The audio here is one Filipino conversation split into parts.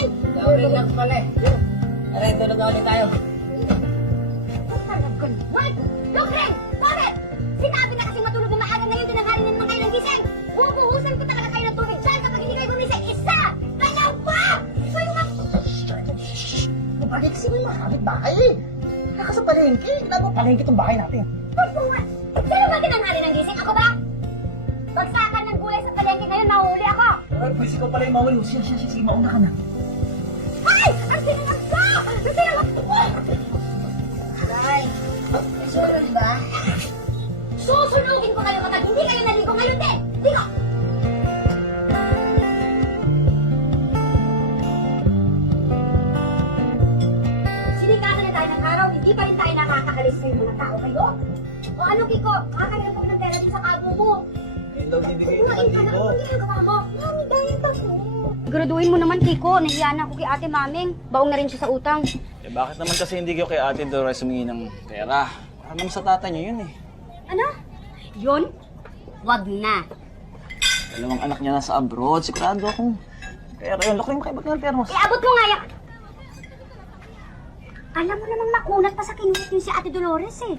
yan! Relax pala eh. Aray, tulog na ulit tayo. What? Look, Ren! Bakit? Sinabi na kasi matulog na maaga ngayon, tinanghali na naman kayo ng gising. Bubuhusan ko talaga kayo ng tubig dyan kapag hindi kayo gumising. Isa! Dalawa pa! So yung Bakit kasi may makamit bahay eh? Kaka sa palengke. Ginagawa palengke itong bahay natin. Sino ba tinanghali ng gising? Ako ba? Bagsakan ng gulay sa palengke ngayon, mahuli ako! Aray, pwede ko pala yung mawalo. Sige, mauna ka na. Ay! Ang sinunod ko! Ang sinunod ko! Ay, may sunod ba? Susunugin ko kayo kapag hindi kayo naligo ngayon din! Ligo! Sinikatan na tayo ng araw, hindi pa rin tayo nakakaalis sa mga tao kayo? O ano, Kiko? Makakain ko ng pera din sa kago mo. Yun daw bibigay ko Kumain ka na, Kiko. ano ginagawa mo? Mami, diet ako. Graduhin mo naman, Kiko. Nahiya na ako kay ate Maming. Baong na rin siya sa utang. Eh bakit naman kasi hindi kayo kay Ate Dolores humingi ng pera? Para naman sa tata niyo yun eh. Ano? Yun? Wag na. Dalawang anak niya nasa abroad, sigurado akong pera yun. Laki mo kayo ba't ng pera mo? Iabot mo nga yan. Alam mo namang makunat pa sa kinulit yun si Ate Dolores eh.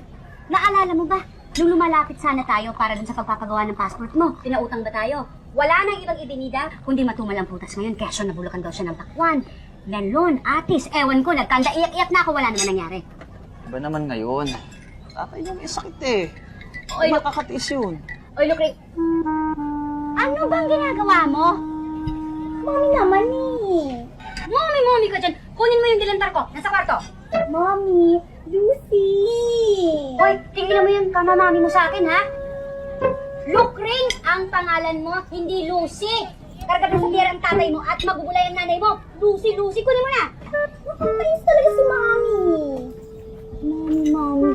Naalala mo ba? Nung lumalapit sana tayo para dun sa pagpapagawa ng passport mo, pinautang ba tayo? Wala nang ibang ibinida, kundi matumal ang putas ngayon, kesyo nabulukan daw siya ng pakwan. Melon, atis, ewan ko, nagkanda, iyak-iyak na ako, wala naman nangyari. Iba naman ngayon. Tatay niya may sakit eh. Oy, Oy, makakatiis yun. Oy, look, Rick. Ano bang ginagawa mo? Mommy naman eh. Mommy ka dyan. Kunin mo yung dilantar ko. Nasa kwarto. Mommy, Lucy. Hoy, tingnan mo yung kamamami mo sa akin, ha? Look, Ring, ang pangalan mo, hindi Lucy. Karga na sa tiyera ang tatay mo at magugulay ang nanay mo. Lucy, kunin mo na. Nakakayos talaga si Mommy. Mommy.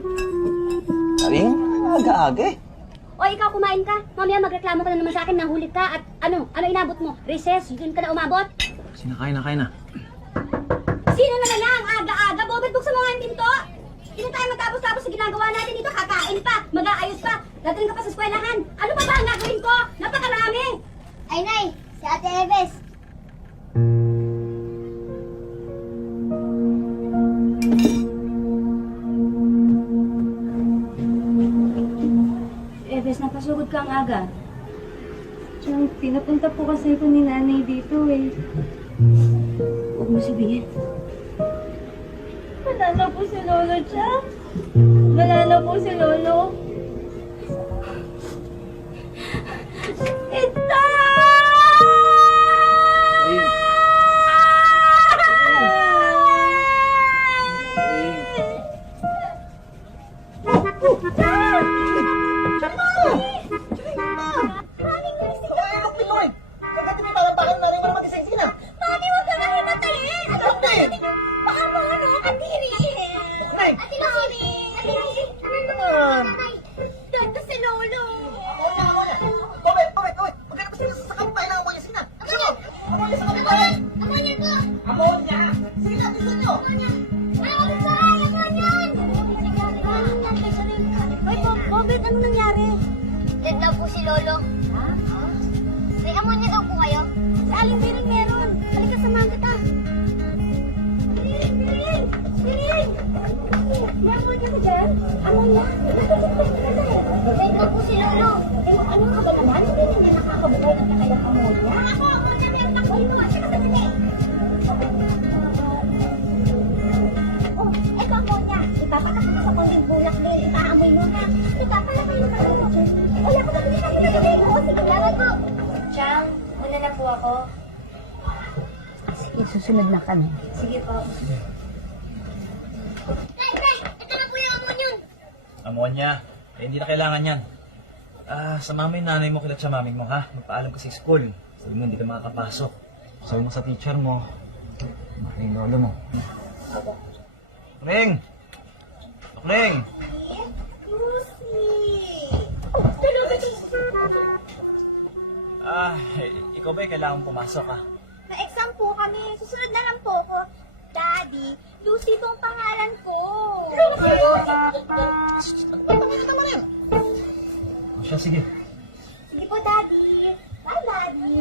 Karing, aga-aga eh. O, ikaw kumain ka. Mamaya magreklamo ka na naman sa akin, nahulit ka at ano inabot mo? Recess, yun ka na umabot? Sinakain na. Sino naman na ang aga-aga? Bobet, buksan mo nga yung pinto. Hindi tayo matapos-tapos sa ginagawa natin dito. Kakain pa, mag-aayos pa. Dadaling ka pa sa eskwelahan. Ano pa ba ang gagawin ko? Napakarami. Ay, Nay, si Ate Eves. Eves, napasugod ka ang aga. Pinapunta po kasi ko ni nanay dito eh. Huwag mo sabihin. Wala na po si Lolo Jack. Wala na po si Lolo. Ito! Karing. Mami, huwag ka na himatayin! Ano ba? Baka mo ano, kadiri! Ate Lucy! Ate Lucy! Ano naman? Doon si Lolo! Amonya po! Amonya! Ay, Bobet, ano nangyari? Diyan daw po si Lolo. May amonya daw po kayo. Sa aling meron. Halika, samahan kita. Biring! May amonya ka dyan? Amonya? Diyan daw po si Lolo. Ano ka ba naman? Hindi na nakakabugay ng kanilang amonya. Ako, amonya meron ako ito. Saka sa sili. Oh, ito amonya. Ipapakas ka sa konting bulak din. Ipaamoy mo na. Ipapalagay mo na rin ako. Wala ko sabihin na pinagawin mo. Sige, lawan mo. Chang, muna na po ako. Sige, susunod na kami. Sige po. Tay! Ito na po yung amonya. Amonya, eh, hindi na kailangan yan. Sa mami, nanay mo, kilat sa mami mo, ha? Magpaalam ka sa school. Sabi mo, hindi ka makakapasok. Sabi mo sa teacher mo, mahal yung lolo mo. Ring! Ring! Ikaw ba kailangan pumasok, ha? Na-exam po kami. Susunod na lang po ako. Daddy, Lucy pong pangalan ko. O siya, sige. Sige po, Daddy. Bye, Daddy.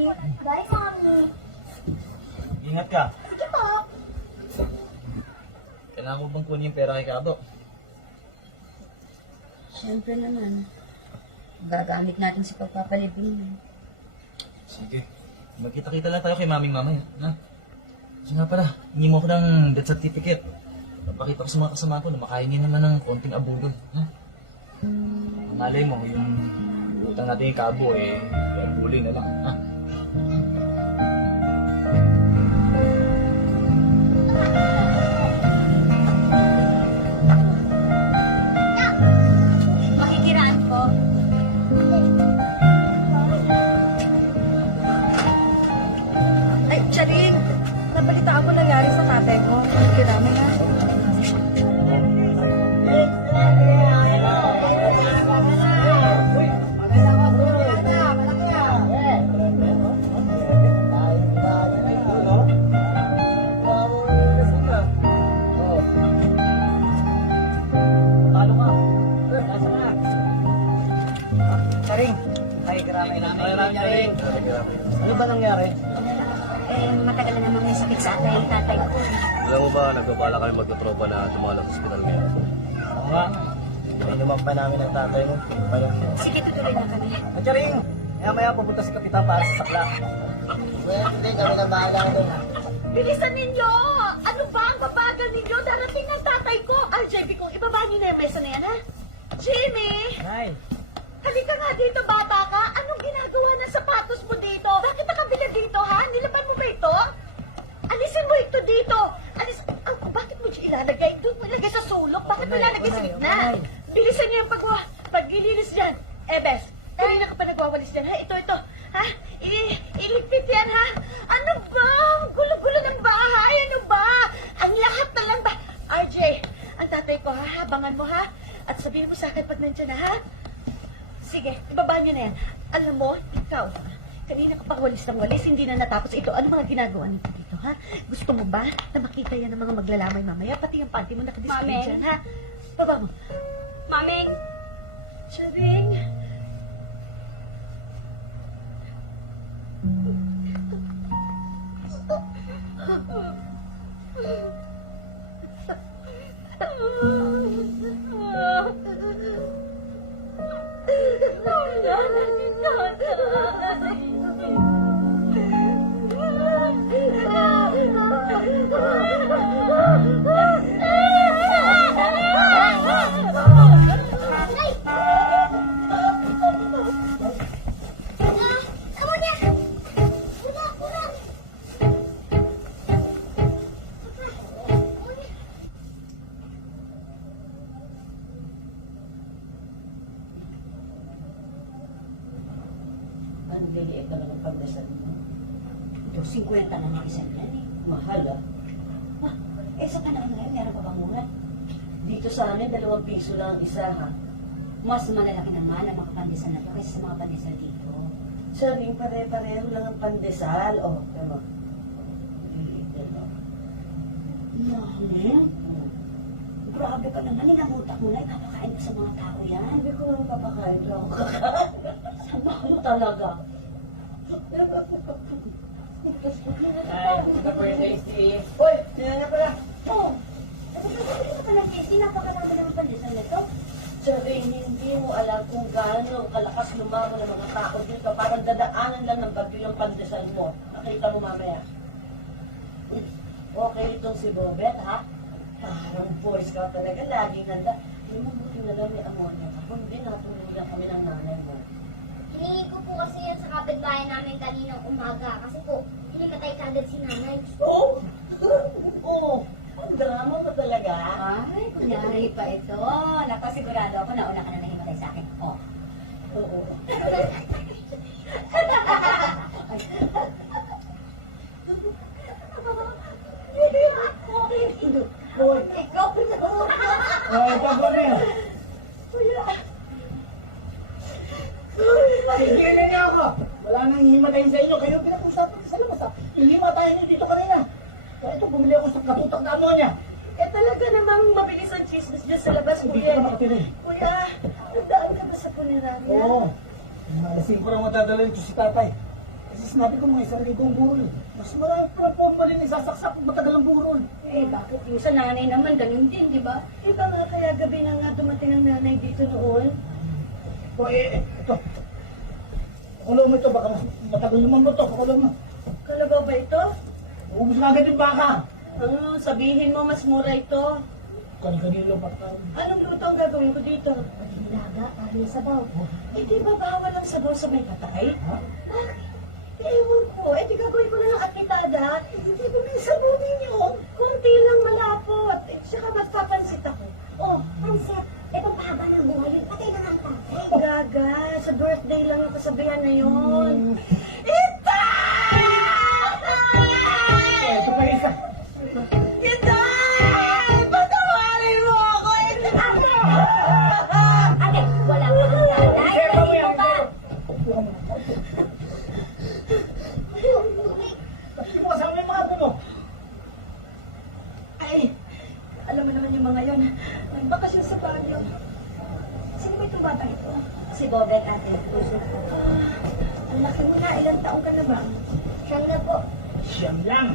Bye, Mommy. Ingat ka. Sige Kailangan mo bang kunin yung pera kay Kabo? Siyempre naman. Gagamit natin sa pagpapalibing. Sige. Magkita-kita lang tayo kay maming mamaya, ha? Sige nga pala, hingi mo ko ng death certificate. Napakita ko sa mga kasama ko na makahingi naman ng konting abulon, ha? Malay mo, yung utang natin kay Kabo, abulin na lang, ha? Makikiraan ko. Ay, Charing! Nabalitaan mo nangyari sa tatay mo. Kira mo na. Charing, ay grabe na. Charing. Ano ba nangyari? Matagal na naman may sakit sa yung tatay ko. Alam mo ba, nagbabala kami magkatropa na tumalang sa hospital ngayon. Oo nga. Inuman pa namin ang tatay mo. Sige, tutuloy na kami. Charing, maya pupunta si Kapitan para sa sakla. Well, hindi kami na bahala doon. Bilisan ninyo! Ano ba ang babagal ninyo? Darating ang tatay ko! JB, kung ibaba niyo na yung mesa na yan, ha? Jimmy! Nay, Halika nga dito, bata ka! Anong ginagawa ng sapatos mo dito? Bakit nakabila dito, ha? Nilaban mo ba ito? Alisin mo ito dito! Bakit mo dyan ilalagay? Doon mo ilagay sa sulok? Bakit mo ilalagay sa gitna? Bilisan niyo yung paglilinis dyan. Bes, kanina ka pa nagwawalis dyan, ha? Ito. Ha? Iligpit yan, ha? Ano ba? Ang gulo-gulo ng bahay. Ano ba? Ang lahat na lang ba? RJ, ang tatay ko, ha? Abangan mo, ha? At sabihin mo sa akin pag nandiyan na, ha? Sige, ibaba niyo na yan. Alam mo, ikaw, kanina ka pa walis ng walis, hindi na natapos ito. Ano mga ginagawa nito dito, ha? Gusto mo ba na makita yan ng mga maglalamay mamaya? Pati yung panty mo nakadisplay Mami? dyan, ha? Baba mo. Maming! Charing. Ang liit ka naman pagdasal mo. Ito, 50 na mga isang yan eh. Mahal ah. Sa panahon ngayon, meron pa bang mura? Dito sa amin, 2 piso lang ang isa ha. Mas malalaki naman ang makapandesal na ito kaysa sa mga pandesal dito. Sabi, pare-pareho lang ang pandesal. Oh, tama. Liit na lang. Mami? Grabe ka naman, inamutak mo na, ikapakain mo sa mga tao yan. Sabi ko lang papakain lang ako kakain. Sama ko talaga. Nay, happy birthday, Steve. Hoy, sino niya pala? Oh, sabi ko pa ng Casey, napakarami naman pandesal na ito. Sabi, hindi mo alam kung gaano kalakas lumamo ng mga tao dito. Parang dadaanan lang ng bagyo yung pandesal mo. Nakita mo mamaya. Okay itong si Bobet, ha? Parang voice ka talaga. Laging nanda. Hindi mabuti na lang may ammonia ka. Kundi natuluyan kami ng nanay mo. Hiningi ko po kasi yan sa kapitbahay namin kaninang umaga. Kasi po, hinimatay kagad si nanay. Oo! Oo! Ang drama mo talaga. Ay, kunyari pa ito. Nakasigurado ako na una ka na nahimatay sa akin. Oh. Oo. Hoy, ikaw pinag-uusap. Ay, pagod na. Sige na ako. Wala nang himatayin sa inyo. Kayo pinag-usapan sa labas ha. Hindi matayin niyo dito kanina. Kaya ito, bumili ako sa katutak na ammonia. Talaga namang mabilis ang chismis dyan sa labas, Hindi kuya. ka na makatili. Kuya, nagdaan ka ba sa punerarya? Oo. Alas 5 lang matadala yung si tatay. Kasi sinabi ko mga 1,000 burol. Mas marami pa ang formalin yung sasaksak ng matagal ang burol. Eh, bakit yung sa nanay naman, ganun din, di ba? Iba nga kaya gabi na nga dumating ang nanay dito noon. O ito. Kulo mo ito, baka mas matagal naman mo ito. Kulo mo. Kalabaw ba ito? Uubos na agad yung baka. Ano, sabihin mo mas mura ito. Kani-kanilo pa tao. Anong luto ang gagawin ko dito? Nilaga, parang sabaw. Eh, di ba bawal ang sabaw sa may patay? Ha? Bakit? Ewan ko. Eh, di gagawin ko na ng atlitada. Hindi ko may sabaw ninyo. Kunti lang malapot. Eh, saka magpapansit ako. Oh, pansit. Ito pa ba ng buhay yun? Patay na ng tatay. Eh, gaga. Sa birthday lang ang kasabihan na yun. Ita! Ito pa isa. Ita! Patawarin mo ako! Ita! Ate, wala ka ng tatay. Kasi mo pa. Kasi mo kasama yung mga apo mo. Ay, alam mo naman yung mga yan. Nagbakasyon sa banyo. Sino ba itong bata ito? Si Bobet, ate. Puso. Ang laki mo na, ilang taong ka na ba? Siyang na po. Siyam lang.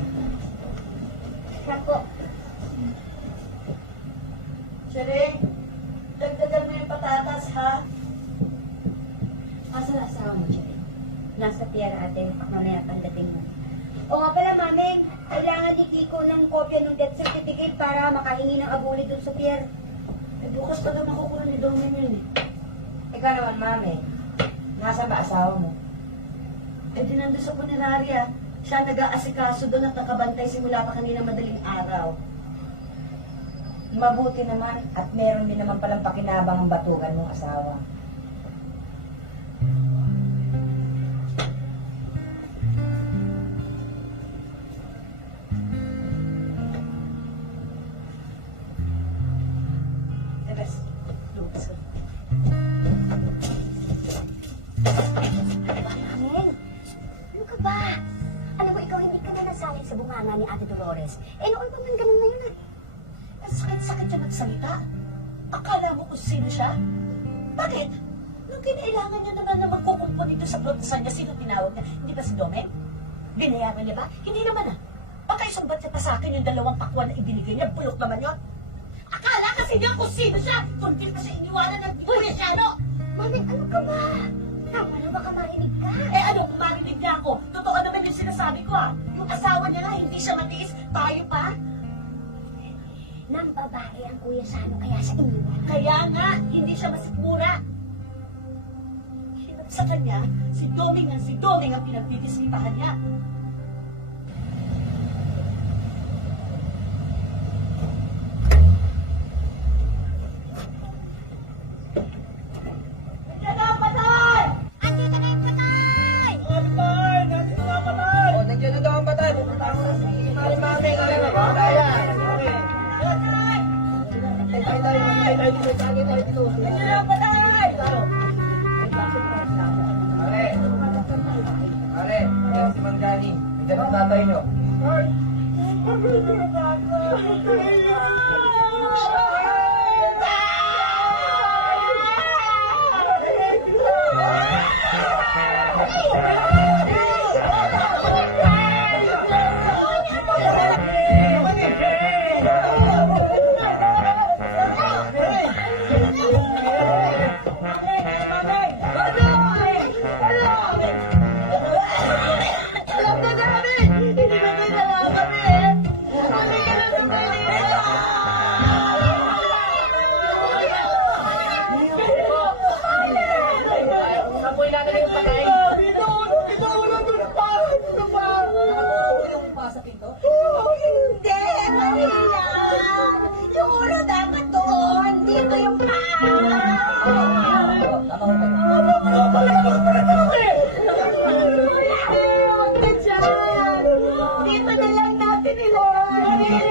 Siyang po. Shere, dagdagan mo yung patatas, ha? Asa na asawa mo, Chay? Nasa pier, ate. Mamaya pagdating mo. O nga pala, maming. Kailangan ni Kiko ng kopya ng death certificate para makahingi ng abuli dun sa pier. Eh, bukas pa daw makukuha ni Domin yun, eh. Ikaw naman, mami. Nasa ba asawa mo? Eh, di nandun sa punerarya. Siya nag-aasikaso doon at nakabantay simula pa kanina madaling araw. Mabuti naman at meron din naman palang pakinabang ang batugan ng asawa. Teres, lukas ka. Amen. Ano ka ba? Alam mo, ikaw hindi ka na nasalit sa bunganga ni Ate Dolores. Eh, noon pa man ganun na yun eh. Ang sakit-sakit siya magsalita. Akala mo kung sino siya? Bakit? Nung kinailangan niya naman na magkukumpo nito sa protesan niya, sino tinawag niya? Hindi ba si Domen? Binayaran niya ba? Hindi naman ah. Baka isumbat niya pa sa akin yung 2 pakwan na ibinigay niya, bulok naman yun. Akala kasi niya kung sino siya, kundi pa siya iniwanan ng Pulisyano. Mami, ano ka ba? Tama na baka marinig ka. Eh ano kung marinig niya ako? Totoo naman yung sinasabi ko ah. Yung asawa niya na hindi siya matiis, tayo pa. Nang babae ang kuya Sano kaya sa iniwan. Kaya nga, hindi siya masikmura. Sa kanya, si Doming ang pinagdidisipitahan niya. Yan ang patay! Andito na yung patay! Patay! Nandito na patay! O, nandiyan na daw ang patay. Pupunta ako na si Mami. Kaya. Tayo dito, tayo dito. Yan ang patay! Pare, ayan si Manggani. Nandiyan ang tatay nyo. Hindi! Mali yan! Yung ulo dapat doon! Dito yung Dito na lang natin ilagay!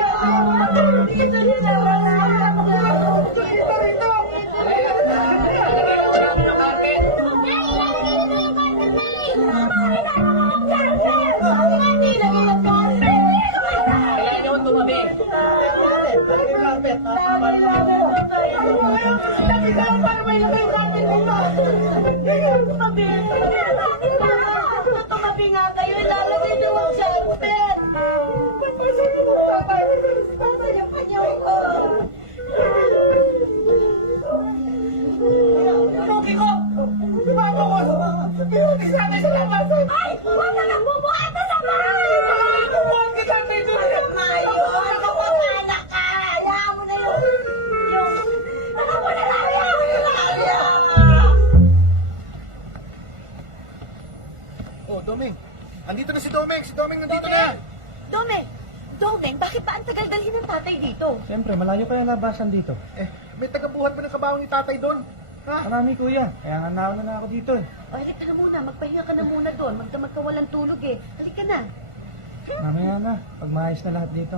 Dito na lang! Kaya naman tumabi. Tumabi! Sabi nga kayo, ilalagay niyo ang shelter. Papasan niyo mo, tatay. Papasan yung panyaw ko. Sabi ko! Bago ko! Binuti sa akin sa labas! Ay! Huwag ka nang bubuhat na sa bahay! Huwag ka kang dito! Ay! Huwag ka papala ka! Hayaan mo na yung... Ano mo na lang yan? Oh, Doming! Andito na si Doming! Si Doming nandito na! Domeng, bakit pa ang tagal dalhin ng tatay dito? Siyempre, malayo pa yung labasan dito. May tagabuhat ba ng kabaho ni tatay doon? Ha? Marami kuya, kaya nauna na ako dito eh. O, halika na muna. Magpahinga ka na muna doon. Magkawalang tulog eh. Halika na. Mamaya na, pag maayos na lahat dito.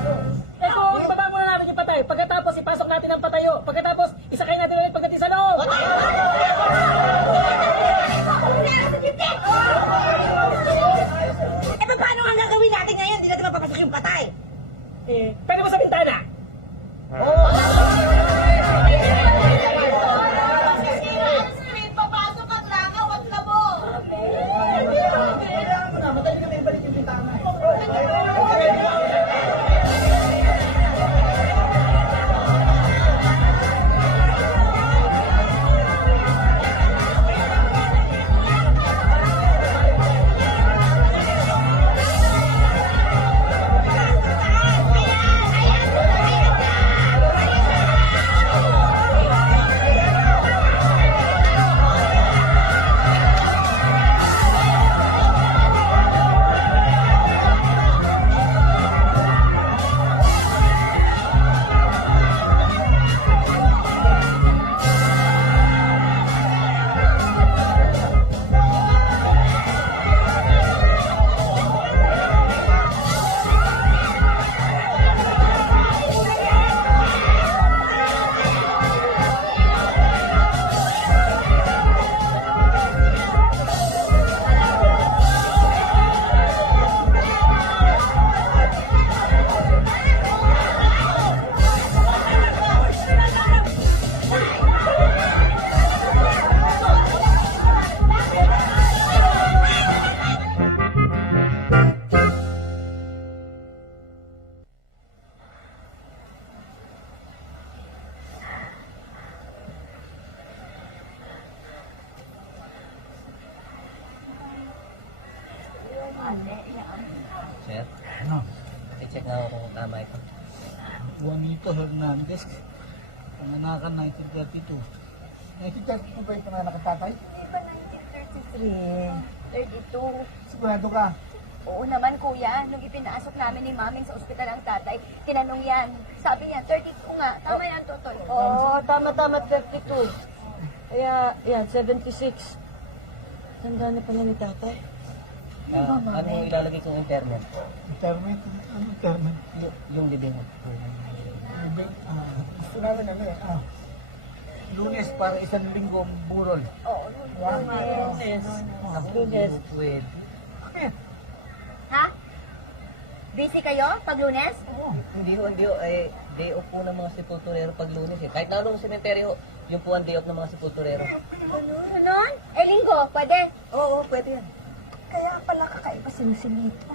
Ibaba muna natin yung patay. Pagkatapos, ipasok natin ang patayo. Pagkatapos, isakay natin ulit pagdating sa loob. Paano ang gagawin natin ngayon? Hindi natin mapapasok yung patay. Pwede mo sa bintana. Papasok ang lakaw at labo. Madali na kayo balik yung bintana. Sir, Ano? i-check na ako kung tama ito. Juanito Hernandez. Panganakan 1932. 1932 ba yung panganak ng tatay? Hindi ba 1933? 32. Sigurado ka? Oo naman, kuya. Nung ipinasok namin ni Maming sa ospital ang tatay, tinanong yan. Sabi niya, 32 nga. Tama yan, Totoy. Oo, tama, 32. Kaya, yan, 76. Tanda na pala ni tatay. Ano yung ilalagay kong internet? Internet? Ano internet? Yung libing ko. Gusto namin Lunes para isang linggong burol. Oo, Lunes. Lunes. With Ha? Busy kayo pag Lunes? Hindi ho. Eh, day off po ng mga sepulturero pag Lunes eh. Kahit na anong sementeryo, yun po ang day off ng mga sepulturero. Ganon? Eh, linggo, pwede. Oo, pwede yan. Kaya pala kakaiba si Lucelita.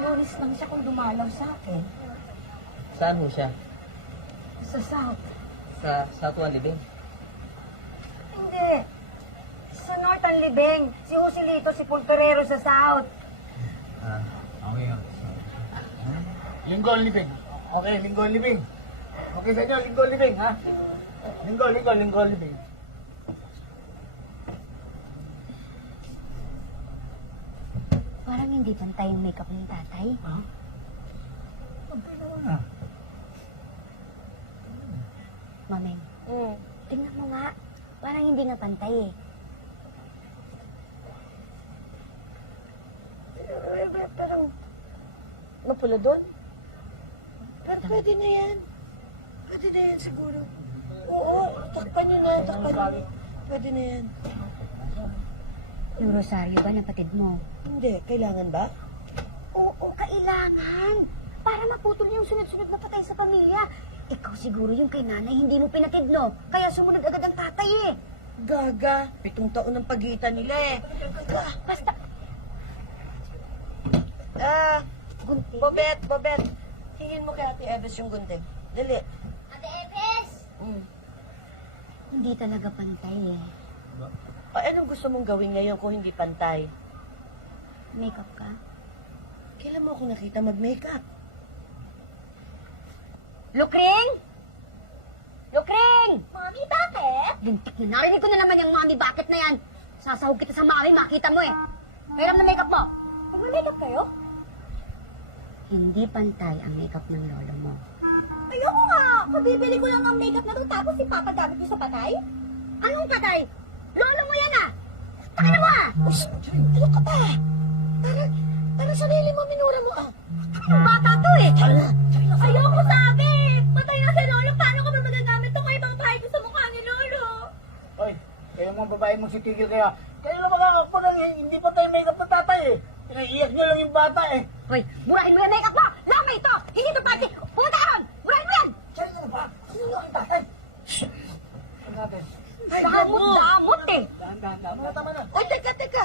Lunes lang siya kung dumalaw sa akin. Saan ho siya? Sa South. Sa Tuan Libing? Hindi. Sa North ang libing. Si Joselito, si Pulperero sa South. Okay yan. Linggo ang libing. Okay, linggo ang libing. Okay sa inyo, linggo ang libing, ha? Linggo ang libing. Parang hindi pantay yung makeup ng tatay. Pantay naman, ha? Mameng, tingnan mo nga. Parang hindi nga pantay eh. Pero, mapula doon? Pero pwede na yan. Pwede na yan siguro. Oo, takpan nyo na, Pwede na yan. Yung rosaryo ba napatid mo? Hindi, kailangan ba? Oo, kailangan. Para maputol yung sunod-sunod na patay sa pamilya. Ikaw siguro yung kay nanay hindi mo pinatid, no? Kaya sumunod agad ang tatay eh. Gaga, 7 taon ng pagitan nila eh. Gaga. Basta, Bobet. Hingin mo kay Ate Eves yung gunting. Dali. Ate Eves! hindi talaga pantay eh. Anong gusto mong gawin ngayon kung hindi pantay? Makeup ka? Kailan mo ako nakita mag-makeup? Lukring! Lukring! Mami, bakit? Lintik na. Narinig ko na naman yung mami bakit na yan. Sasahog kita sa mami, makita mo eh. Kairam na makeup mo. Mag-makeup kayo? Hindi pantay ang makeup ng lolo mo. Ayoko nga! Mabibili ko lang ang makeup na to tapos ipapagamit ko sa patay? Anong patay? Lolo mo yan ah! Taka na mo ah! Ano ka ba? Parang sarili mo, minura mo ah. Bata to eh! Ayoko sabi! Patay na si Lolo, paano ko ba magagamit ito kay ibang bahay ko sa mukha ni Lolo? Hoy, kayo mga babae mong sitigil kaya. Kayo lang makakapag hindi pa tayo makeup ng tatay eh. Pinaiiyak nyo lang yung bata eh. Hoy, murahin mo yung makeup mo! Lama ito! Hindi ito pati! Pumunta ka ron! Murahin mo yan! Saan na ba? Sino nga ang tatay? Ano natin? Damot eh! Dahan-dahan. Mga tama na. Ay, teka.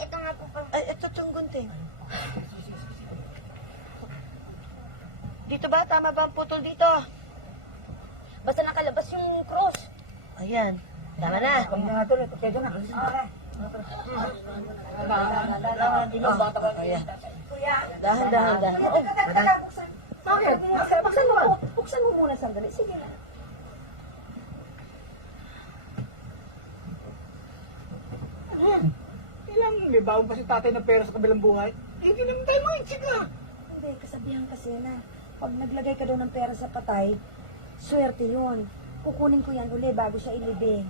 Ito nga po pa. Ay, ito itong gunting. Dito ba? Tama ba ang putol dito? Basta nakalabas yung cross. Ayan. Tama na. Kung nga ito, pwede na. Ayan. Dahan. Oh, Bakit? buksan mo. Buksan mo muna sandali. Sige na. Ano yan? Kailangan may baon pa si tatay ng pera sa kabilang buhay. Hindi naman tayo mga insika. Hindi, kasabihan kasi na pag naglagay ka daw ng pera sa patay, swerte yun. Kukunin ko yan uli bago siya ilibing.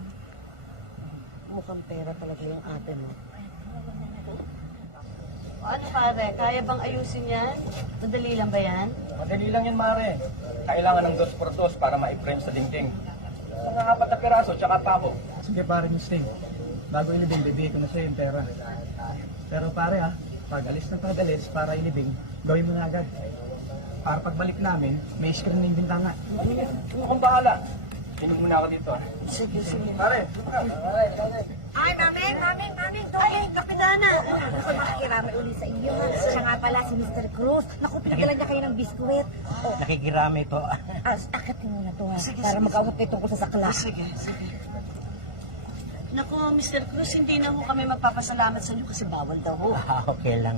Mukhang pera talaga yung ate mo. Ano pare, kaya bang ayusin yan? Madali lang ba yan? Madali lang yan, Mare. Kailangan ng 2x2 para ma-frame sa dingding. Mga 4 na piraso, tsaka pabo. Sige pare, Mustang. Bago ilibing, bibigay ko na sa'yo yung pera. Pero pare ha, pag alis na pag-alis para ilibing, gawin mo na agad. Para pagbalik namin, may screen na yung bintanga. Ano kung bahala? Tinig muna ako dito. Sige. Pare, Ay, mami, ay, kapidana. Ako makikirami uli sa inyo. Siya nga pala si Mr. Cruz. Naku, pinagdala niya kayo ng biskuit. Oh, nakikirami po. akatin mo na to ha. Para mag-awat kayo tungkol sa sakla. Sige. Naku, Mr. Cruz, hindi na ho kami magpapasalamat sa inyo kasi bawal daw ho. Okay lang.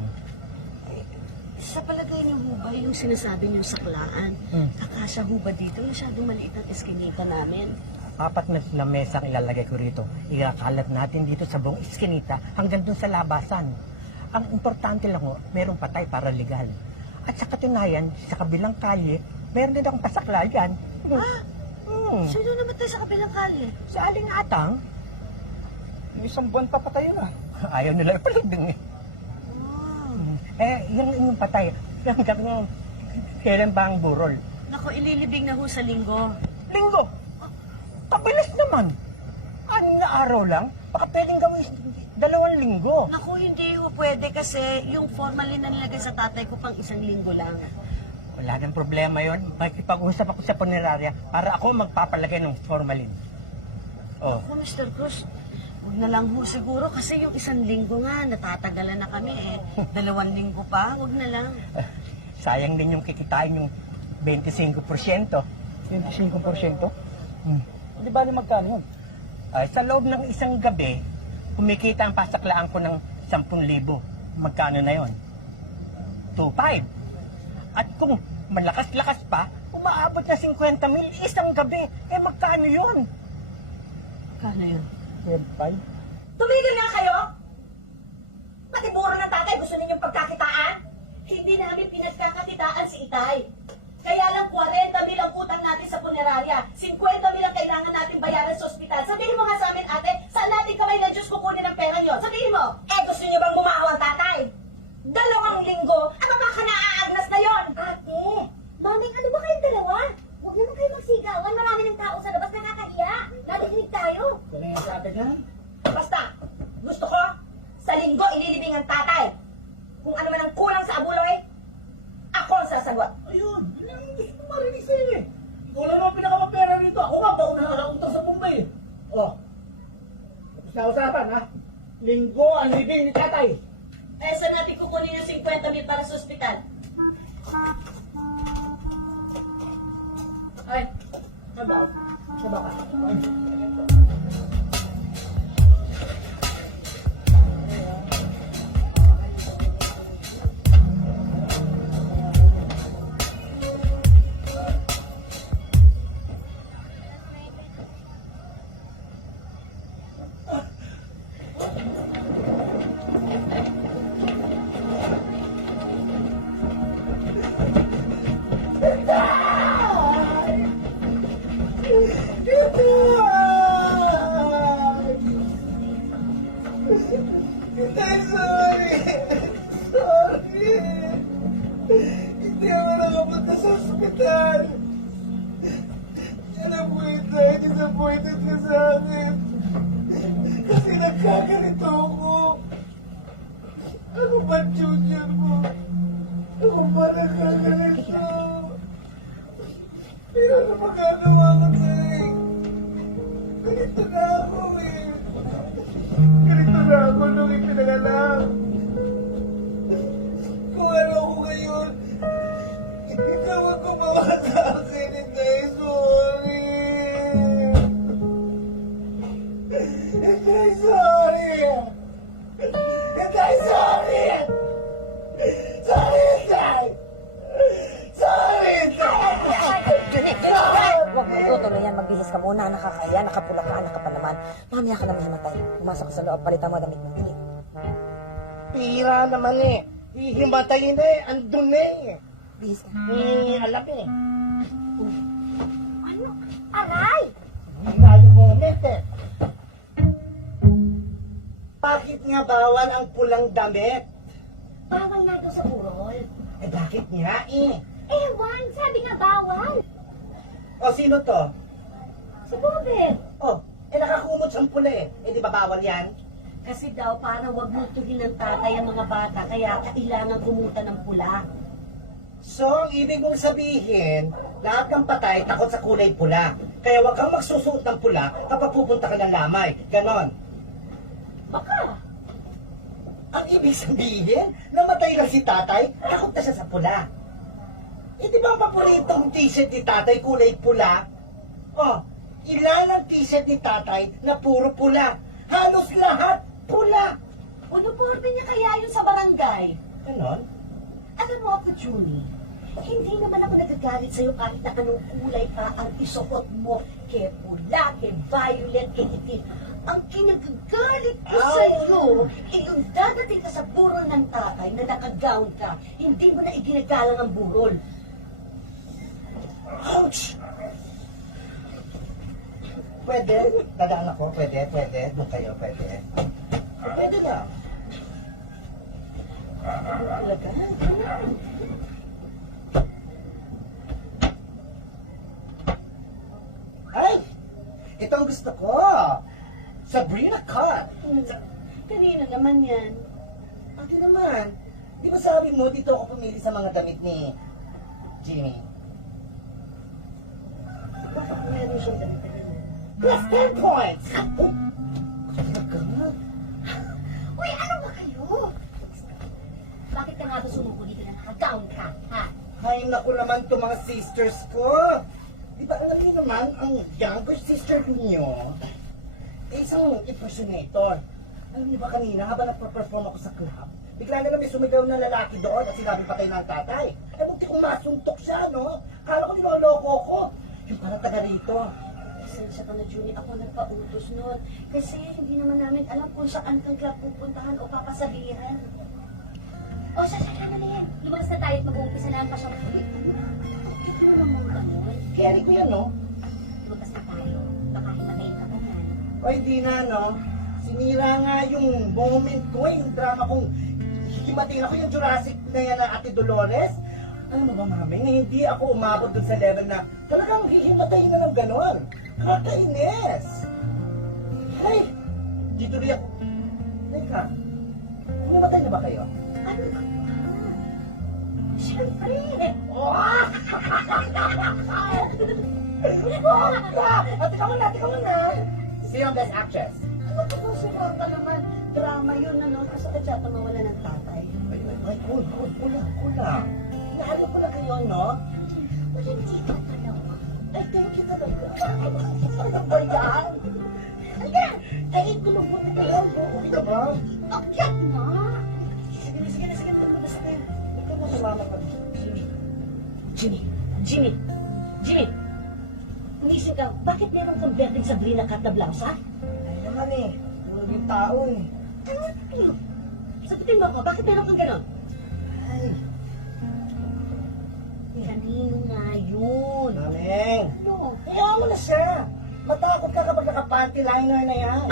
Sa palagay niyo ho ba yung sinasabi niyo saklaan? Kakasya ho ba dito? Masyadong maliit ang eskinita namin. 4 na mesa ang ilalagay ko rito. Ikakalat natin dito sa buong iskinita hanggang dun sa labasan. Ang importante lang ho, merong patay para legal. At sa katunayan, sa kabilang kalye, meron din akong pasaklayan. Sino namatay sa kabilang kalye? Sa Aling Atang, Yung isang buwan pa patayo na. ayaw nila ipalagdang eh. Yung inyong patay, hanggang kailan ba ang burol? Naku, ililibing na ho sa linggo. Linggo! Kabilis naman! 6 na araw lang, baka pwedeng gawin 2 linggo. Naku, hindi ho pwede kasi yung formalin na nilagay sa tatay ko pang 1 linggo lang. Wala nang problema yon. Makikipag-usap ako sa punerarya para ako magpapalagay ng formalin. Oh, Ako, Mr. Cruz, huwag na lang ho siguro kasi yung 1 linggo nga, natatagalan na kami eh. 2 linggo pa, huwag na lang. sayang din yung kikitain yung 25%. 25%? Di ba magkano yun? Sa loob ng isang gabi, kumikita ang pasaklaan ko ng 10,000. Magkano na yon? 2,500. At kung malakas-lakas pa, umaabot na 50,000 isang gabi. Eh magkano yun? Kano yun? 5? Tumigil na kayo! Matiburo na tatay, gusto ninyong pagkakitaan? Hindi namin pinagkakakitaan si Itay. Kaya lang 40,000 ang utang natin sa punerarya. 50,000 ang kailangan natin bayaran sa ospital. Sabihin mo nga sa amin, ate, saan natin kamay na Diyos kukunin ang pera nyo? Sabihin mo, gusto niyo bang bumahaw ang tatay? 2 linggo, ano ba ka naaagnas na yon? Ate, maming ano ba kayong dalawa? Huwag naman kayo magsigawan. Marami ng tao sa labas nakakahiya. Nadidinig tayo. Wala yung sa atin yan. Basta, gusto ko, sa linggo ililibing ang tatay. Kung ano man ang kulang sa abuloy, ako ang sasagot. Ayun, yun ang gusto ko marinig sa'yo eh. Ikaw lang naman pinakamapera rito. Ako nga, pauna na nakautang sa Bombay eh. Oh, tapos na usapan ha. Linggo ang libing ni tatay. Eh, saan natin kukunin yung 50,000 para sa ospital? Ay, sabaw. Sabaw ka. Ay. Tay, sorry! Sorry! Hindi ako nakapunta sa ospital. Disappointed ka sa akin. Kasi nagkaganito ako. Ano ba, Junior mo? Ako ba nagkaganito? Pero ano magagawa ko sa'yo? Ganito na ako eh. Ganito na ako nung ipinagalang. Kung ano ako ngayon, ikaw ang gumawa sa akin. Hindi, sorry. Hindi, sorry. Hindi, sorry. Sorry, Tay. Sorry, Tay. Huwag mo tutuloy yan, magbihis ka muna, nakakaya, nakapula ka, anak ka pa naman. Mamaya ka na mahimatay. Pumasok ka sa loob, palitan mo damit mo. Pira naman eh. Hihimatayin na eh. Andun na eh. Bihis ka. Alam eh. Ano? Aray! Layo moment eh. Bakit nga bawal ang pulang damit? Bawal na doon sa burol. Eh bakit nga eh? Ewan, sabi nga bawal. O sino to? Si Bobet. Oh, nakakumot siyang pula eh. Eh di ba bawal yan? Kasi daw para wag lutuhin ng tatay ang mga bata, kaya kailangan kumuta ng pula. So, ang ibig mong sabihin, lahat ng patay takot sa kulay pula. Kaya wag kang magsusuot ng pula kapag pupunta ka ng lamay. Ganon. Baka. Ang ibig sabihin, namatay lang si tatay, takot na siya sa pula. Eh di ba ang paboritong t-shirt ni tatay kulay pula? Oh, ilan ang t-shirt ni tatay na puro pula? Halos lahat pula. Uniforme niya kaya yun sa barangay. Ganon? Alam mo ako, Julie, hindi naman ako nagagalit sa'yo kahit na anong kulay pa ang isuot mo. Ke pula, ke violet, ke itim. Ang kinagagalit ko sa'yo, ay yung dadating ka sa burol ng tatay na nakagown ka, hindi mo na iginagalang ang burol. Ouch! Pwede? Dadaan ako? Pwede? Doon kayo, pwede? Pwede na. Talaga? Ay! Ito ang gusto ko. Sabrina Carr. Kanina naman yan. Ate naman, di ba sabi mo dito ako pumili sa mga damit ni Jimmy? Bakit meron siyang damit na ganun? Plus 10 points! Uy, ano ba kayo? Bakit ka nga ba sumuko dito na nakagown ka, ha? Ay, naku naman to mga sisters ko. Di ba alam niyo naman, ang younger sister niyo, isang impersonator. Alam niyo ba kanina, habang nagpa-perform ako sa club, bigla na may sumigaw na lalaki doon at sinabi patay na ang tatay. Ay, munti kong masuntok siya, no? Kala ko niloloko ko. Yung parang taga rito. Pasensya ka na, Julie. Ako nagpa-utos nun. Kasi hindi naman namin alam kung saan kang club pupuntahan o papasabihan. O, sasaya na yan. Lumas na tayo at mag-uumpisa na ang pasok. Uy, Ano naman ganun? Carry ko yan, no? lumas na tayo. Baka himatayin ka pa yan. O hindi na, no? Sinira nga yung moment ko, yung drama kong himatin ako yung Jurassic na yan na Ate Dolores. Ano mo ba, mami, na hindi ako umabot dun sa level na talagang hihimatayin na ng ganon. Kakainis! Ay, dito rin ako. Teka, hinimatay na ba kayo? Ano ka? Siyempre! Oh! Ate ka muna! Sino ang best actress? Bakit ko suporta naman? Drama yun, ano? Kasi kadyata mawala ng tatay. Ay, kulang. Naalala ko na kayo, no? Hindi ka pa naman. Ay, thank you talaga. Ano ba yan? Ayan! Ay, gulong-gulong na kayo. Okay ka ba? Akyat na! Sige na, lumabas na tayo. Ba't ka na sumama ka? Jimmy! Unisip ka, bakit meron kang betting Sabrina Cat na blouse, ha? Ay naman eh. Tulog yung tao eh. Ano? Sagutin mo ako, bakit meron kang ganon? Ay, Kanino nga yun? Mameng. Ano? Kaya mo na siya. Matakot ka kapag naka-panty liner na yan.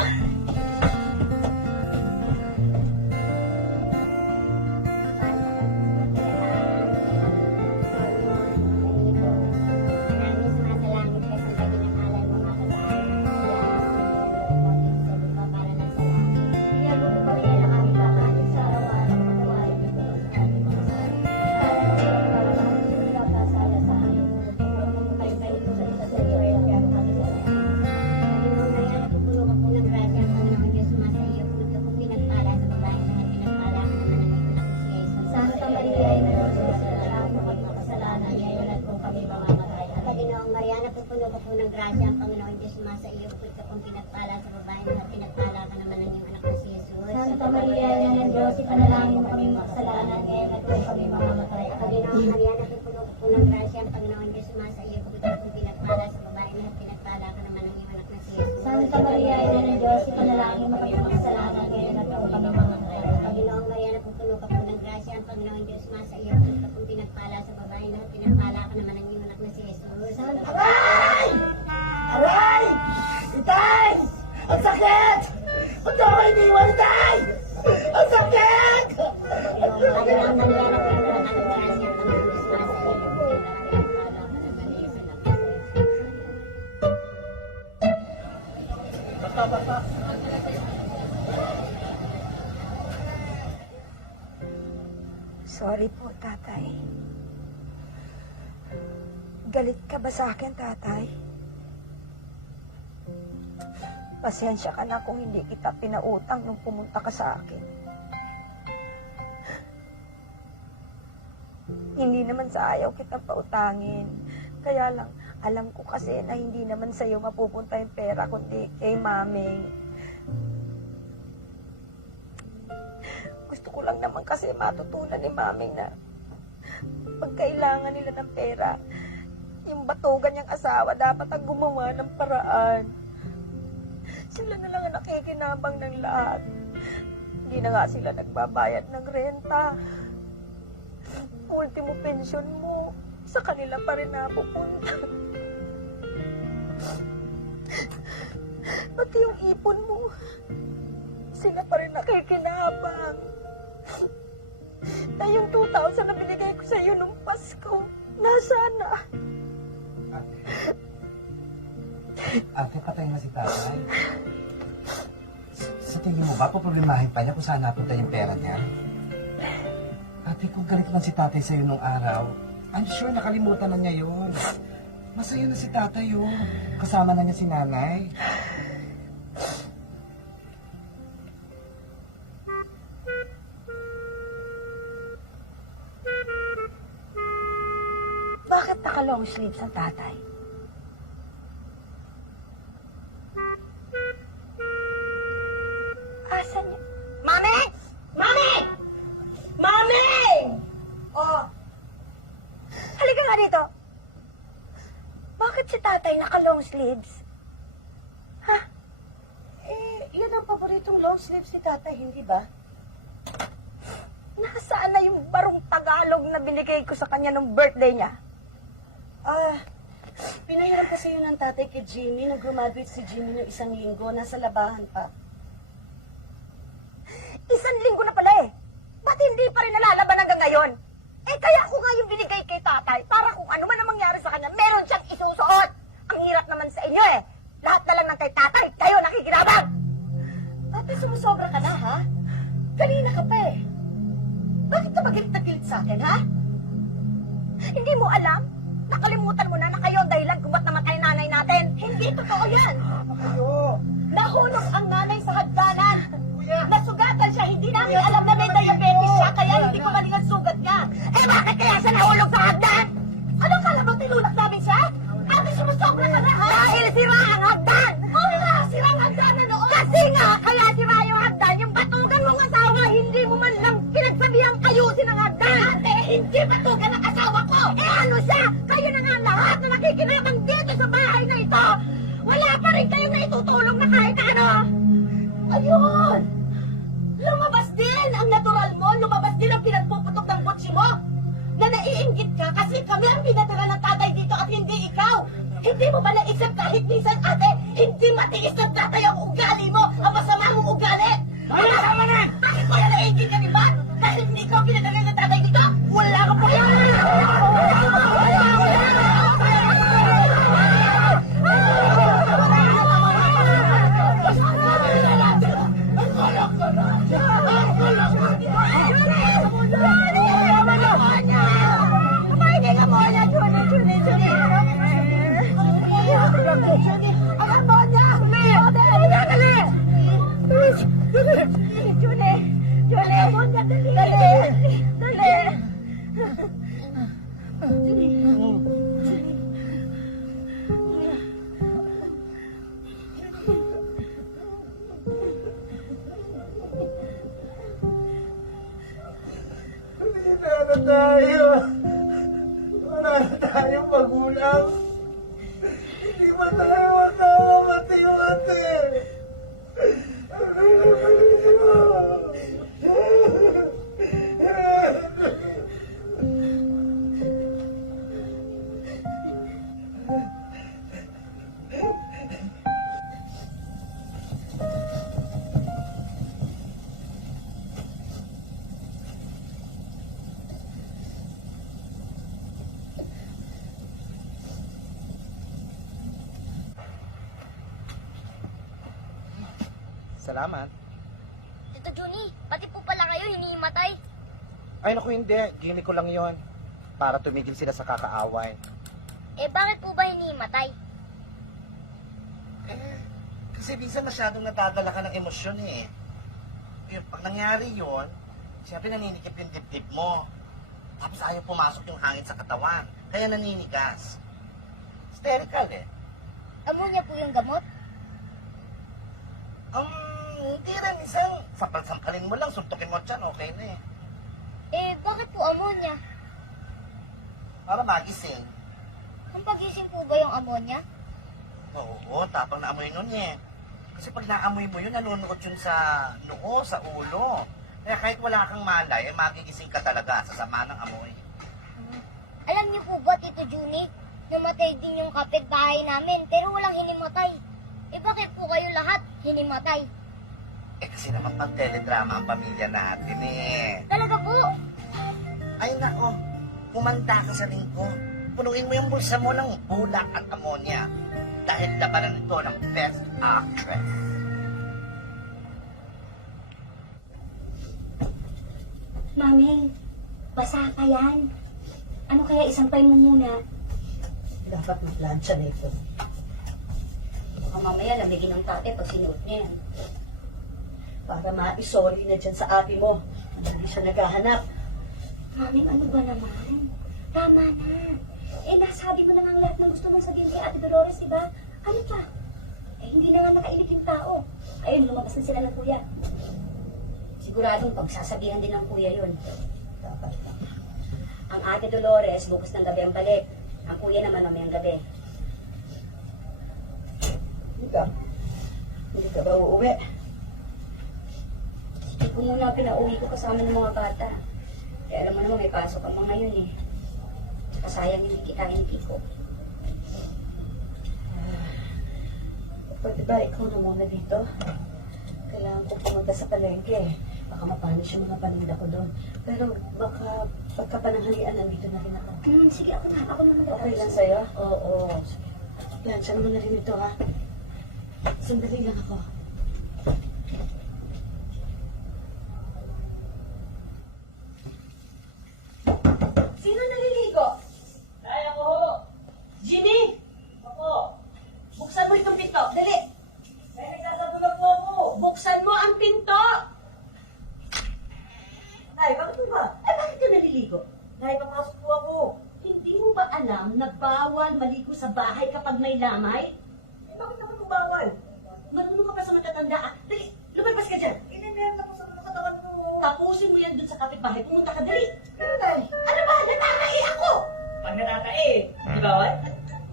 Santa Maria, ina ng Diyos, salamat mo kami makasalanan, ngayon at kung kami mamamatay. Panginoong Mariana, pupuno ka po ng grasya, ang Panginoon Diyos sumasa iyo, bukod ka pong pinagpala sa babae mo at pinagpala ka naman ng iyong anak na si Jesus. Santa Maria, ina ng Diyos, ipanalangin mo kami makasalanan, ngayon at kung kami mamamatay. Panginoong Mariana, pupuno ka po ng grasya, ang Panginoon Diyos sumasa iyo, bukod ka pong pinagpala sa babae mo at pinagpala ka naman ng iyong anak na si Jesus. Santa Maria, ina ng Diyos, ipanalangin mo kami makasalanan, ngayon at kung kami mamamatay. Panginoong Mariana, pupuno ka po ng grasya, ang Panginoon Diyos sumasa iyo, bukod ka pong pinagpala sa babae mo at pinagpala ka naman ng iyong anak na si Jesus. Aray! Aray! Itay! Ang sakit! Ba't ako iniwan, Itay? Ang sakit! Panginoong Mariana, pupuno ka ng grasya, ang Panginoon Diyos sumasa iyo, bukod ka pong pinagpala ka naman ng iyong anak na si Jesus. Baka. Sorry po, tatay. Galit ka ba sa akin, tatay? Pasensya ka na kung hindi kita pinautang nung pumunta ka sa akin. Hindi naman sa ayaw kita pautangin. Kaya lang, alam ko kasi na hindi naman sa'yo mapupunta yung pera, kundi kay Maming. Gusto ko lang naman kasi matutunan ni Maming na pag kailangan nila ng pera, yung batugan niyang asawa dapat ang gumawa ng paraan. Sila na lang ang nakikinabang ng lahat. Hindi na nga sila nagbabayad ng renta. Ultimo pensyon mo, sa kanila pa rin napupunta. Pati yung ipon mo, sila pa rin nakikinabang. Na yung 2,000 na binigay ko sa iyo nung Pasko, nasaan na? Ate, patay na si tatay. tingin mo ba, poproblemahin pa niya kung saan napunta yung pera niya? Ate, kung galit man si tatay sa'yo nung araw, I'm sure nakalimutan na niya yun. Masaya na si tatay yun. Kasama na niya si nanay. Bakit naka-long sleeves ang tatay? Asan niya? Mami! Mami! Mami! Oh. Halika nga dito. Bakit si tatay naka-long sleeves? Ha? Yan ang paboritong long sleeves ni tatay, hindi ba? Nasaan na yung barong Tagalog na binigay ko sa kanya nung birthday niya? Pinahiram kasi yun ng tatay kay Jimmy nung graduate si Jimmy ng 1 linggo. Nasa labahan pa. 1 linggo na pala eh. Ba't hindi pa rin nalalaban hanggang ngayon? Eh kaya ko nga yung binigay kay tatay para kung ano man ang mangyari sa kanya, meron siyang isusuot. Ang hirap naman sa inyo eh. Lahat na lang ng kay tatay, kayo nakikinabang. Ate, sumusobra ka na, ha? Kanina ka pa eh. Bakit ka magilit na gilit sa akin, ha? Hindi mo alam? Nakalimutan mo na kayo ang dahilan kung ba't namatay nanay natin. Hindi totoo yan. Nahulog ang nanay sa hagdanan. Nasugatan siya. Hindi namin alam na may diabetes siya, kaya hindi ko maling ang sugat niya. Eh bakit kaya siya nahulog sa hagdan? Anong kala mo tinulak namin siya? Ate, sumusobra ka na, ha? Dahil sira ang hagdan! Oo nga, sira ang hagdanan noon. Kasi nga, kaya sira yung hagdan, yung batugan mong asawa, hindi mo man lang pinagsabihang ayusin ang hagdan. Ate, hindi batugan ang asawa ko. Eh ano siya? Kayo na nga lahat na nakikinabang dito sa bahay na ito. Wala pa rin kayong naitutulong na kahit ano. Ayun! Lumabas din ang natural mo, lumabas din ang pinagpuputok ng butsi mo. Na naiinggit ka kasi kami ang pinadala ng tatay dito at hindi ikaw. Hindi mo ba naisip kahit minsan, ate, hindi matiis ng tatay ang ugali mo, ang masama mong ugali? Tama na! Bakit mo na naiinggit ka, di ba? Dahil hindi ikaw pinadala ng tatay dito? Wala ka po yan! Wala na tayong magulang. Hindi ba tayo magkakamatay yung ate? Salamat. Tito Juni, pati po pala kayo hinihimatay. Ay naku, hindi. Gimmick ko lang yon para tumigil sila sa kakaaway. Eh bakit po ba hinihimatay? Kasi minsan masyadong nadadala ka ng emosyon eh. Pag nangyari yun, siyempre naninikip yung dibdib mo. Tapos ayaw pumasok yung hangin sa katawan. Kaya naninigas. Hysterical eh. Ammonia po yung gamot? Hindi rin. Minsan, sampal-sampalin mo lang, suntukin mo dyan, okay na eh. Eh bakit po ammonia? Para magising. Ang pagising po ba yung ammonia? Oo, tapang na amoy nun eh. Kasi pag naamoy mo yun, nanunuot yun sa noo, sa ulo. Kaya kahit wala kang malay, magigising ka talaga sa sama ng amoy. Alam niyo po ba, Tito Juni, namatay din yung kapitbahay namin pero walang hinimatay. Eh bakit po kayo lahat hinimatay? Eh kasi naman pang teledrama ang pamilya natin eh. Talaga po? Ay nako, kumanta ka sa lingko. Punuin mo yung bulsa mo ng bulak at ammonia. Dahil labanan ito ng Best Actress. Maming, basa ka yan. Ano kaya isampay mo muna? Dapat maglansya na ito. Baka mamaya lamigin ng tate pag sinuot niya yan. Para ma-sorry na dyan sa ate mo. Hindi siya naghahanap. Maming, ano ba naman? Tama na. Eh, nasabi mo na nga lahat ng gusto mong sabihin kay Ate Dolores, diba? Ano pa? Eh, hindi na nga nakailig yung tao. Ayun, lumabas na sila ng kuya. Siguradong pagsasabihan din ng kuya yun. Dapat pa. Ang Ate Dolores, bukas ng gabi ang balik. Ang kuya naman mamayang gabi. Hindi ka ba uuwi? Sige ko muna pinauwi ko kasama ng mga bata. Kaya alam mo naman may pasok ang mga yun eh. Tsaka sayang hindi kita hindi ko. Pwede ba ikaw na muna dito? Kailangan ko pumunta sa palengke. Baka mapanis yung mga paninda ko doon. Pero baka pagkapananghalian, nandito na rin ako. Sige, ako na mag-aayos. Okay lang sa'yo? Oo. Sige. Plansya mo na rin ito, ha? Sandali lang ako. Sino naliligo? Ay, ako. Ginny! Ako. Buksan mo itong pinto. Dali! Ay, nagsasabulog po ako. Buksan mo ang pinto! Ay, bakit mo ba? Ay, bakit ka naliligo? Ay, papasok po ako. Hindi mo ba alam na bawal maligo sa bahay kapag may lamay? Eh, bakit naman kung bawal? Marunong ka pa sa matatanda. Dali, lumabas ka dyan. Inindihan na ko sa mga katawan ko. Tapusin mo yan dun sa kapitbahay. Pumunta ka, dali. Pero dahil, Ano ba? Natatae ako! Pag natatae, di bawal?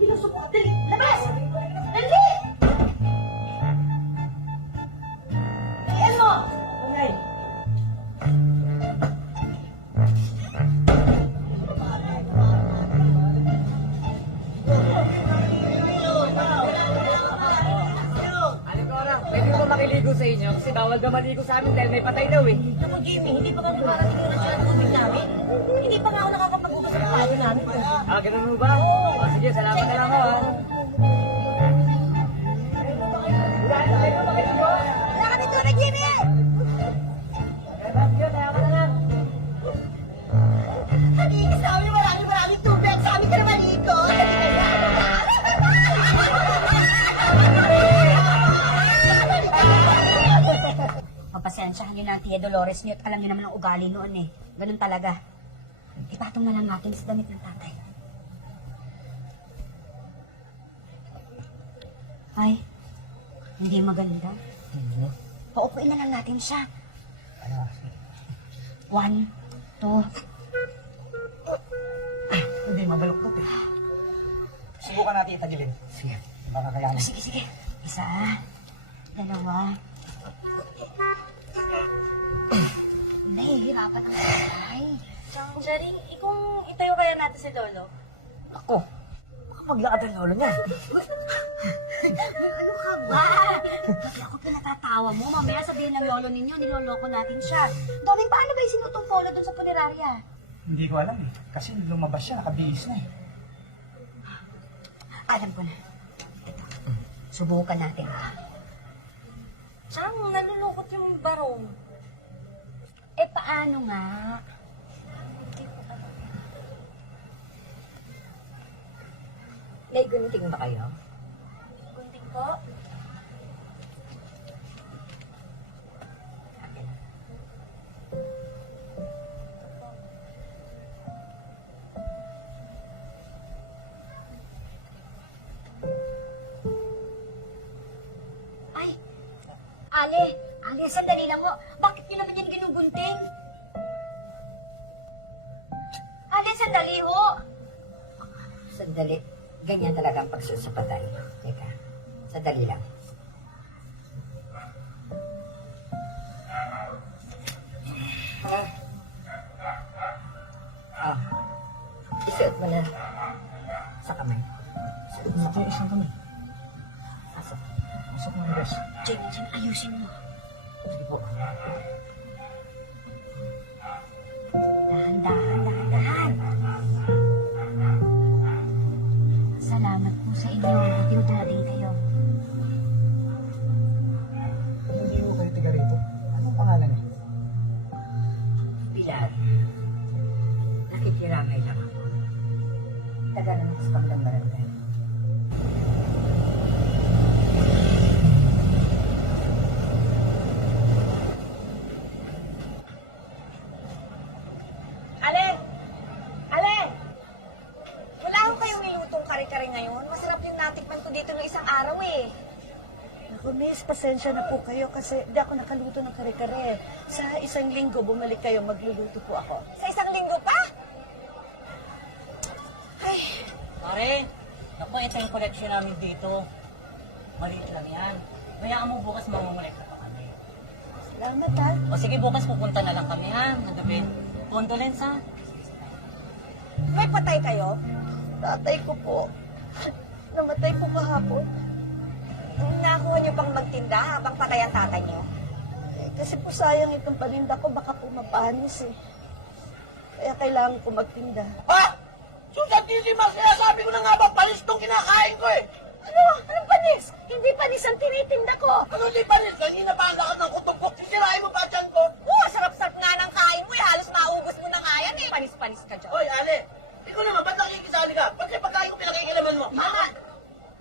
Pinusok ko. Dali, labas! Dali! Dalian mo! okay. Alam ko lang, pwede ko makiligo sa inyo kasi bawal ka maligo sa amin dahil may patay daw eh. Naku, Jimmy, hindi pa nga dumarating na siya ang tubig namin. Hindi pa nga ako nakakapag-ugas sa pado namin. Ah, ganun mo ba? Oh, sige, salamat na lang ako. Wala kami tubig, Jimmy! Halika sa amin, maraming tubig. Sa amin ka naman dito. Pagpasensyahan niyo na Tia Dolores niyo at alam niyo naman ang ugali noon eh. Ganun talaga. Ipatong na lang natin sa damit ng tatay. Ay, hindi maganda. Paupuin na lang natin siya. 1, 2. Hindi, mabaluktot eh. Subukan natin itagilin. Sige. Baka kayanin. Sige, sige. 1, 2. Nahihirapan ang tatay. Jaring, kung itayo kaya natin si Lolo? Ako, baka maglakad ang lolo niya. Ano ka ba? Kasi ako pinatatawa mo. Mamaya sabihin ng lolo ninyo, niloloko natin siya. Doming, paano ba isinutong polo doon sa punerarya? Hindi ko alam eh. Kasi lumabas siya, nakabihis na eh. Alam ko na. Ito, subukan natin. Saan nalulukot yung barong? Eh, paano nga? May gunting ba kayo? Gunting po? Ay, Ale, sandali lang ho. Bakit niyo naman yan ginugunting? Ale, sandali ho. Sandali. Ganyan talaga ang pagsusapatay. Teka, sandali lang. Isuot mo na sa kamay. Ito yung isang kami. Pasok. Pasok mo na, guys. Diyan, ayusin mo. Sige po. Dahan. Salamat po sa inyo. Buti na dumating kayo. Kung hindi mo kayo tiga rito, anong pangalan niya? Pilar. Miss, pasensya na po kayo kasi di ako nakaluto ng kare-kare. Sa isang linggo, bumalik kayo, magluluto po ako. Sa isang linggo pa? Pare, ako ito yung collection namin dito. Maliit lang yan. Kaya mo bukas mamumulekta pa kami. Salamat ha. O sige, bukas pupunta na lang kami ha. Nagabi. Condolence ha. May patay kayo? Tatay ko po. Namatay po kahapon. Nakuha niyo pang magtinda habang patay ang tatay niyo? Kasi po sayang itong paninda ko, baka po mapanis eh. Kaya kailangan ko magtinda. Ha? Susantisima, kaya sabi ko na nga ba, panis tong kinakain ko eh. Ano? Anong panis? Hindi panis ang tinitinda ko. Ano di panis? Kanina pa ang lakas ng kutob ko. Sisirain mo pa dyan ko. Sarap-sarap nga ng kain mo eh. Halos maubos mo na nga yan eh. Panis-panis ka dyan. Hoy, Ale. Ikaw naman, ba't nakikisali ka? Ba't yung pagkain ko pinakikilaman mo? Mama,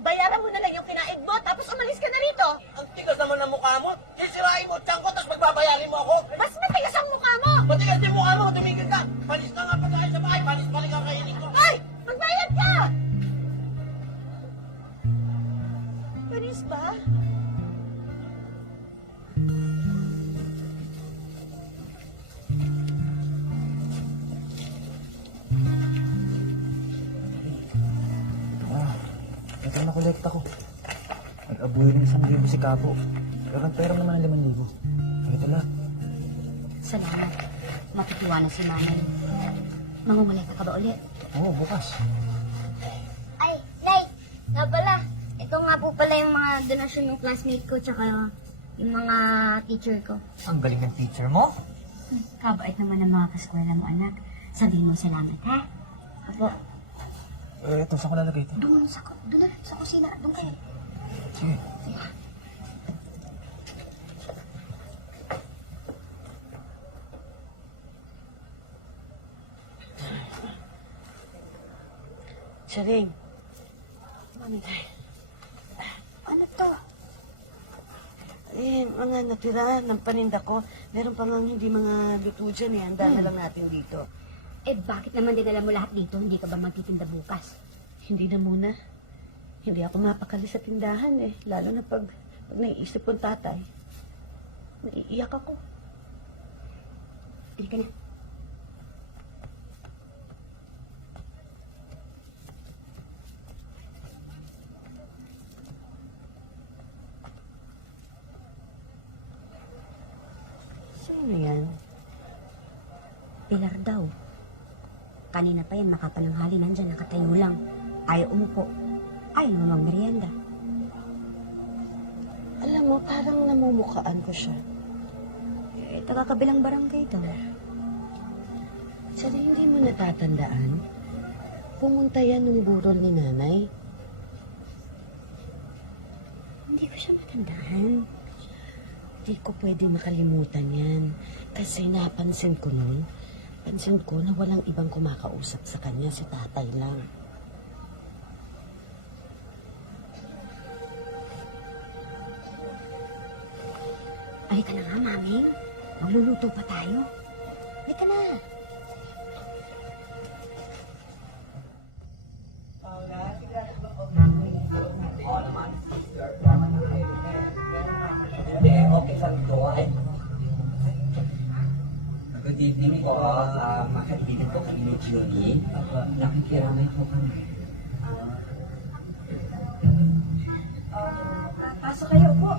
bayaran mo na lang yung kinain mo tapos umalis ka na rito. Ang tigas naman ng mukha mo. Sisirain mo dyan ko, tapos magbabayarin mo ako. Mas matigas ang mukha mo. Matigas din mukha mo, tumigil ka. Panis na nga pa tayo sa bahay. Panis pa rin ang kainin ko. Ay! Magbayad ka! Panis ba? Ito na kolekta ko. Nag-abuyo ng 1,000 si Kapo. Pero nagpera naman ng 5,000. Ito lang. Salamat. Matutuwa na si Nanay. Mangungulekta ka ba ulit? Oo, bukas. Ay, Nay! Nga pala, ito nga po pala yung mga donasyon ng classmate ko tsaka yung mga teacher ko. Ang galing ng teacher mo. Kabait naman ng mga kaskwela mo, anak. Sabihin mo salamat, ha? Apo, Ito, saan ko lalagay ito? doon sa kusina. Doon kayo. Sige. Charing. Manigay. Ano to? Eh, mga natira ng paninda ko. Meron pa nga hindi mga luto dyan eh. Handa na lang natin dito. Eh, bakit naman dinala mo lahat dito? Hindi ka ba magtitinda bukas? Hindi na muna. Hindi ako mapakali sa tindahan eh. Lalo na pag naiisip kong tatay. Naiiyak ako. Bili ka na. Sino yan? Pilar daw. Kanina pa yan, makapananghali nandyan, nakatayo lang. Ayaw umupo. Ayaw namang merienda. Alam mo, parang namumukhaan ko siya. Eh, taga-kabilang barangay to. Sana hindi mo natatandaan? Pumunta yan ng burol ni nanay. Hindi ko siya matandaan. Hindi ko pwede makalimutan yan. Kasi napansin ko nun, na walang ibang kumakausap sa kanya, si tatay lang. Halika na nga, Mami. Magluluto pa tayo. Halika na. Okay lang ito ay. Good evening po. Makaibigan po kami ni Julie. Nakikiramay po kami. Pasok kayo, upo.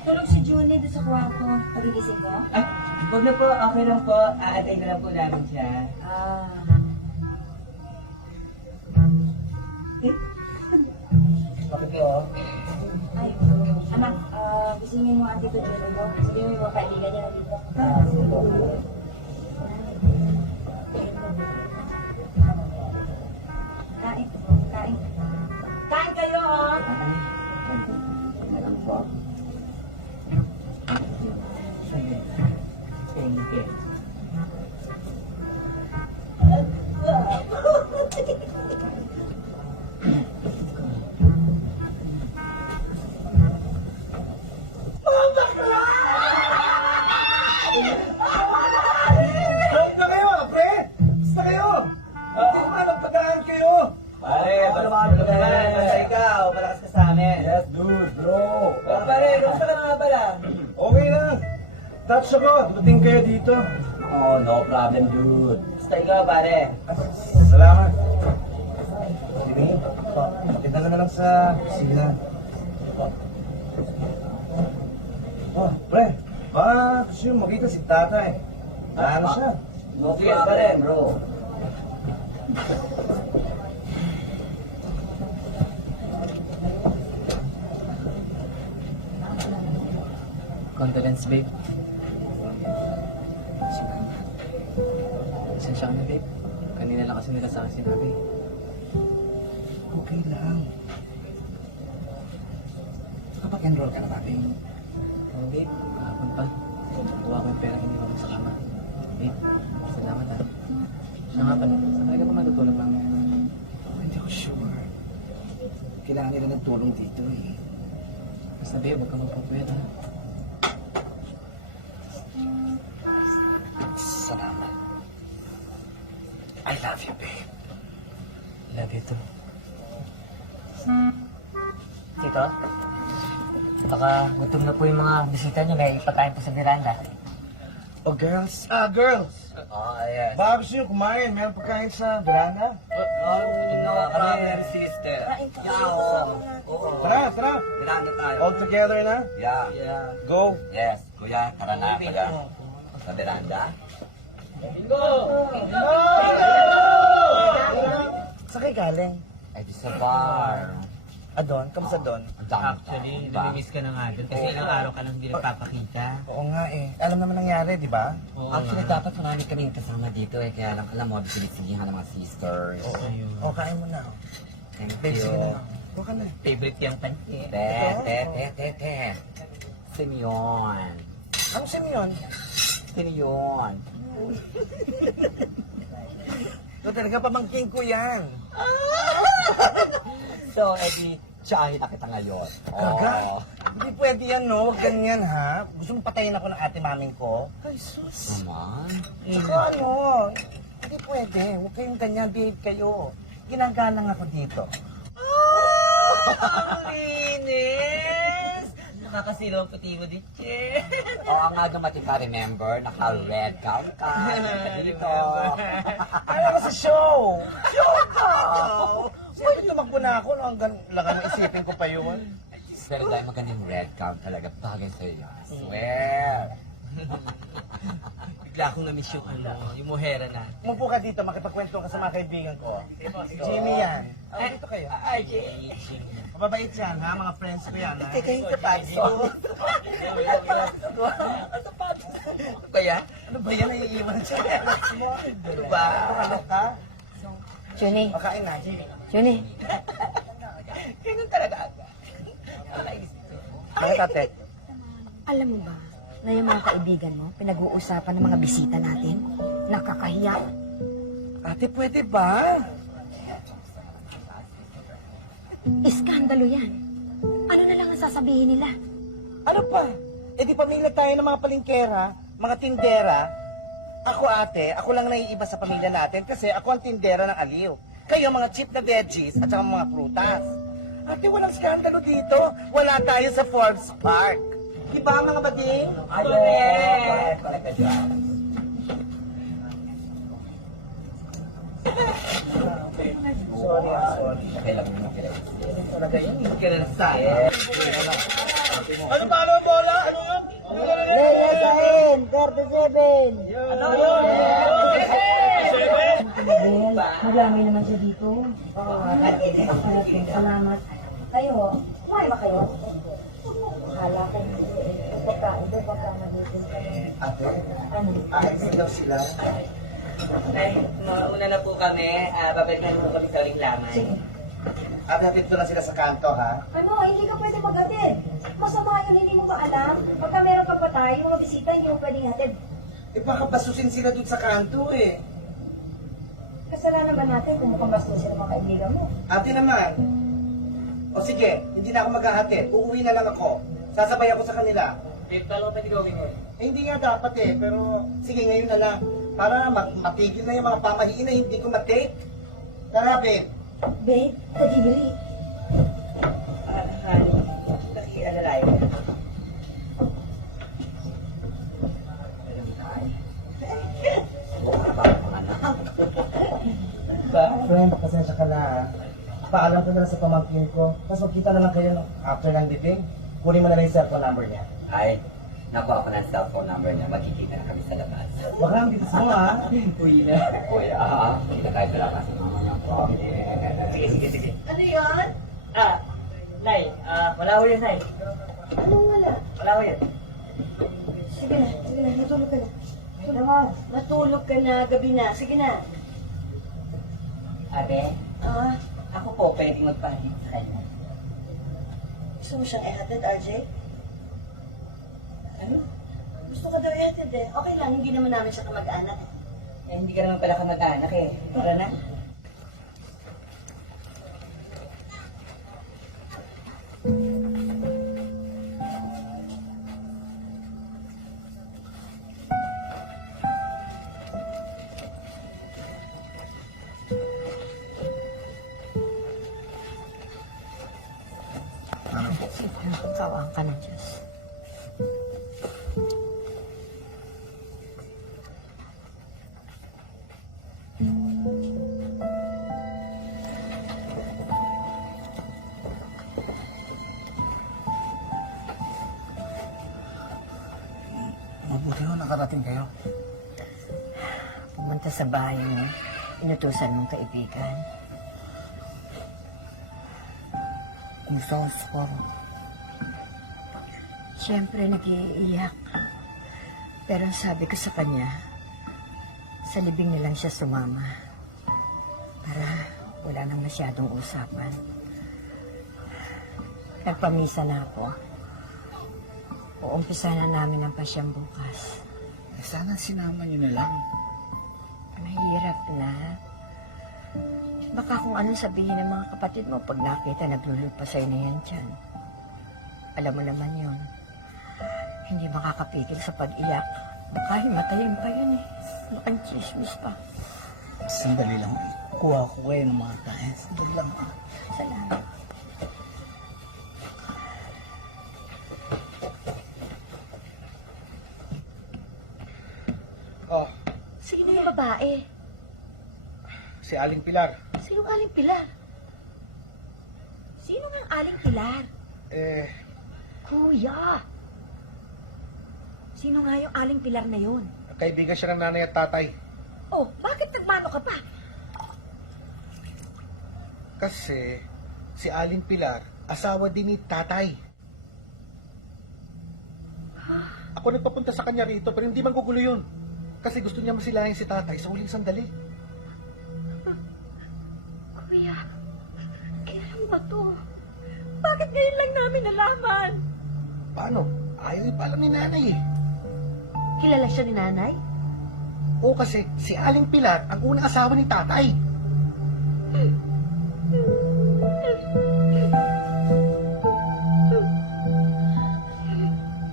Tulog si Julie doon sa kwarto. Pagigising ko? Ay, huwag na po. Okay lang po. Aatay na lang po namin siya. Bakit po? Ay, anak, gisingin mo ate ko Julie mo. Sabihin mo yung mga kaibigan niya dito. Kain. Kain. Kain kayo, oh! Meron po. Sige. Thank you. Ang bakla! Relax ako, dumating kayo dito. Oh, no problem, dude. Basta ikaw, pare. Salamat. Sige, maganda ka na lang sa kusina. Oh, pre, baka gusto yung makita si tatay. Ano siya? No problem, bro. Condolence, babe. Pasensya ka na, babe. Kanina lang kasi nila sa akin sinabi. Okay lang. Kapag-enroll ka na natin. Oo, babe. Kahapon pa. Kuha ko yung pera hindi ako sa kama. Babe, salamat ha. Siya nga pala, saan talaga pa matutulog mamaya? Hindi ako sure. Kailangan nila ng tulong dito eh. Basta babe, huwag kang magpapwede ha. Salamat. I love you, babe. Love you too. Tito, baka gutom na po yung mga bisita niyo. May ipakain po sa veranda. Oh, girls. Girls. Oh, yes. Baka gusto nyo kumain. Meron pagkain sa veranda. No problem, sister. Oo. Tara, tara. Miranda tayo. All together na. Yeah. Go. Yes, kuya, tara na, kuya. Sa veranda. Saan kayo galing? Ay, di sa bar. Adon? Kamusta doon? Ang dami Actually, tao, diba? namimiss ka na nga dun kasi ilang araw ka lang hindi nagpapakita. Oo nga eh. Alam naman nangyari, di ba? Oo Actually, nga. dapat marami kaming kasama dito eh. Kaya lang, alam mo, bisilisihan ng mga sisters. Ayun. O, kain mo na. Thank Babe, sige na you. lang. Huwag ka na. Favorite yung pansit. Te. Simeon. Ano sa yun? Simeon. Ito talaga pamangking ko yan. So, edi, tsahin na kita ngayon. Gaga? Oh. Hindi pwede yan, no? Huwag ganyan, ha? Gusto mong patayin ako ng ate maming ko? Ay, sus. Naman. Saka ano? Hindi pwede. Huwag kayong ganyan. Behave kayo. Ginagalang ako dito. Linis! Nakakasiro ang puti mo din, che. Oo nga dumating ka, remember? Naka-red gown ka. Dito. Ano ka sa show? Show ka! Pwede tumakbo na ako. No? Hanggang lagang isipin ko pa yun. Pero dahil magandang red gown talaga, bagay sa'yo. I swear. Bigla akong na-miss yung yung muhera na. Umupo ka dito. Makipagkwento ka sa mga kaibigan ko. Jimmy yan. Ay, dito kayo. Ay, Jay. Mababait yan, ha? Mga friends ko yan, ha? Teka, yung kapagyo. Kaya? Ano ba yan? Naiiwan siya. Ano ba? Ano ka? Juni, Makain na, Jimmy. Juni, Ganun talaga ako. Nakakainis ito. Bakit, ate? alam mo ba na yung mga kaibigan mo, pinag-uusapan ng mga bisita natin? Nakakahiya. Ate, pwede ba? Iskandalo yan. Ano na lang ang sasabihin nila? Ano pa? Eh di pamilya tayo ng mga palingkera, mga tindera. Ako ate, ako lang naiiba sa pamilya natin kasi ako ang tindera ng aliw. Kayo mga cheap na veggies at saka mga prutas. Ate, walang skandalo dito. Wala tayo sa Forbes Park. Di ba mga bading? Correct ka dyan. Sorry. Kailangan mo kailangan. Talaga yun, hindi ka na sa'yo. Ano ba ang bola? Ano yun? Leia Sahin, 37. Well, marami naman siya dito. Salamat. Kayo, kumain ba kayo? Hala kayo. Hindi pa madutin. Ate, aalis daw sila. Ay, mauna na po kami. Babalikan po kami sa reklaman. Ate, hatid ko lang sila sa kanto, ha? Ay mo, hindi ka pwede mag-atid. Masama yun, hindi mo maalam. Pagka meron kang patay, yung mga bisita, hindi mo pwedeng hatid. Eh, baka basusin sila dun sa kanto, eh. Kasalanan ba natin kung mukhang bastos sila mga kaibigan mo? Ate naman. O sige, hindi na ako maghahatid. Uuwi na lang ako. Sasabay ako sa kanila. Babe, talo pa gawin mo. Eh, hindi nga dapat eh, pero sige ngayon na lang. Para matigil na yung mga pamahiin na hindi ko matake. Tara, babe. Babe, kadibili. Friend, pasensya ka na ha. Paalam ko na lang sa pamangkin ko. Tapos magkita na lang kayo after ng libing. Kunin mo na lang yung cellphone number niya. Ay, nakuha ko ng cellphone number niya. Magkikita na kami sa labas. Wag lang bilis mo ha. Uy na. Uy, kita tayo pala kasi mama niya po. Sige. Ano yun? Nay, wala ko yun, Nay. Anong wala? Wala ko yun. Sige na, matulog ka na. Matulog ka na, gabi na. Sige na. Abe, Ah, ako po pwedeng magpahit sa kanya. gusto mo siyang ihatid, RJ? Ano? Gusto ka daw ihatid eh. Okay lang, hindi naman namin siya kamag-anak. Eh, hindi ka naman pala kamag-anak eh. Tara na. Kawang ka na, Diyos. Mabuti ho, nakarating kayo. Pumunta sa bahay mo, inutusan mong kaibigan. Kumusta ang score? Siyempre, nag-iiyak. Pero ang sabi ko sa kanya, sa libing na lang siya sumama. Para wala nang masyadong usapan. Nagpamisa na ako. Uumpisa na namin ang pasyang bukas. Eh, sana sinama niyo na lang. Mahirap na. Baka kung anong sabihin ng mga kapatid mo pag nakita naglulupasay na yan dyan. Alam mo naman yun. Hindi makakapigil sa pag-iyak. Baka himatayin pa yun eh. Mukhang chismis pa. Sandali lang. Kuha ko kayo ng mga kain. Sandali lang. Salamat. Oh, Sino yung babae? si Aling Pilar. Sino ang Aling Pilar? Sino nga ang Aling Pilar? Kuya! Sino nga yung Aling Pilar na yun? Kaibigan siya ng nanay at tatay. Oh, bakit nagmano ka pa? Kasi si Aling Pilar, asawa din ni tatay. Ako nagpapunta sa kanya rito pero hindi man gugulo yun. Kasi gusto niya masilayan si tatay sa huling sandali. Kuya, kailan ba to? Bakit ngayon lang namin nalaman? Paano? Ayaw ipaalam ni nanay eh. Kilala siya ni nanay? Oo kasi si Aling Pilar ang unang asawa ni tatay.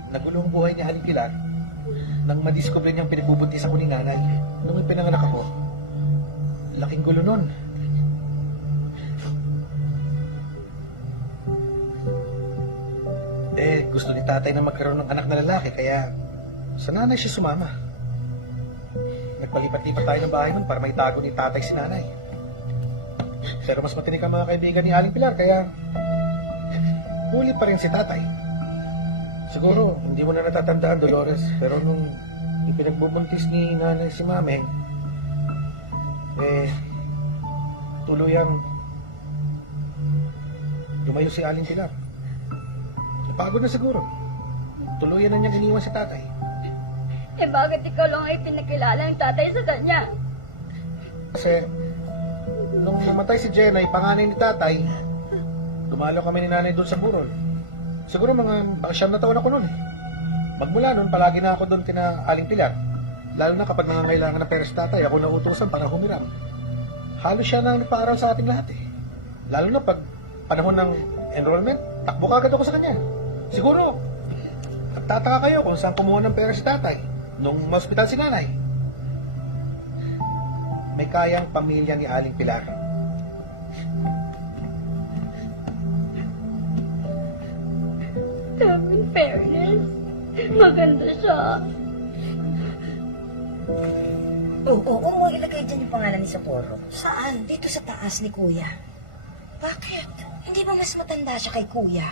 Nagulo ang buhay ni Aling Pilar nang madiscover niyang pinagbubuntis ako ni nanay. Nung pinanganak ako, laking gulo nun. Gusto ni tatay na magkaroon ng anak na lalaki, kaya sa nanay siya sumama. Nagpalipat-lipat tayo ng bahay nun para may tago ni tatay si nanay. Pero mas matinik ang mga kaibigan ni Aling Pilar, kaya huli pa rin si tatay. Siguro, hindi mo na natatandaan, Dolores, pero nung ipinagbubuntis ni nanay si Mameng, tuluyang lumayo si Aling Pilar. Pagod na siguro. Tuluyan na niyang iniwan si tatay. Eh bakit ikaw lang ay pinakilala ng tatay sa kanya? Kasi, nung namatay si Jenna, panganay ni tatay, dumalo kami ni nanay doon sa burol. Siguro mga 9 na taon ako noon. Magmula noon, palagi na ako doon kina Aling Pilar. Lalo na kapag nangangailangan ng pera si tatay, ako na utusan para humiram. Halos siya na nagpaaral sa ating lahat eh. Lalo na pag panahon ng enrollment, takbo kagad ako sa kanya. Siguro, nagtataka kayo kung saan kumuha ng pera si tatay nung ma-hospital si nanay. May kayang pamilya ni Aling Pilar. In fairness, maganda siya. Oo, ilagay dyan yung pangalan ni Sapporo. Saan? Dito sa taas ni Kuya. Bakit? Hindi ba mas matanda siya kay Kuya?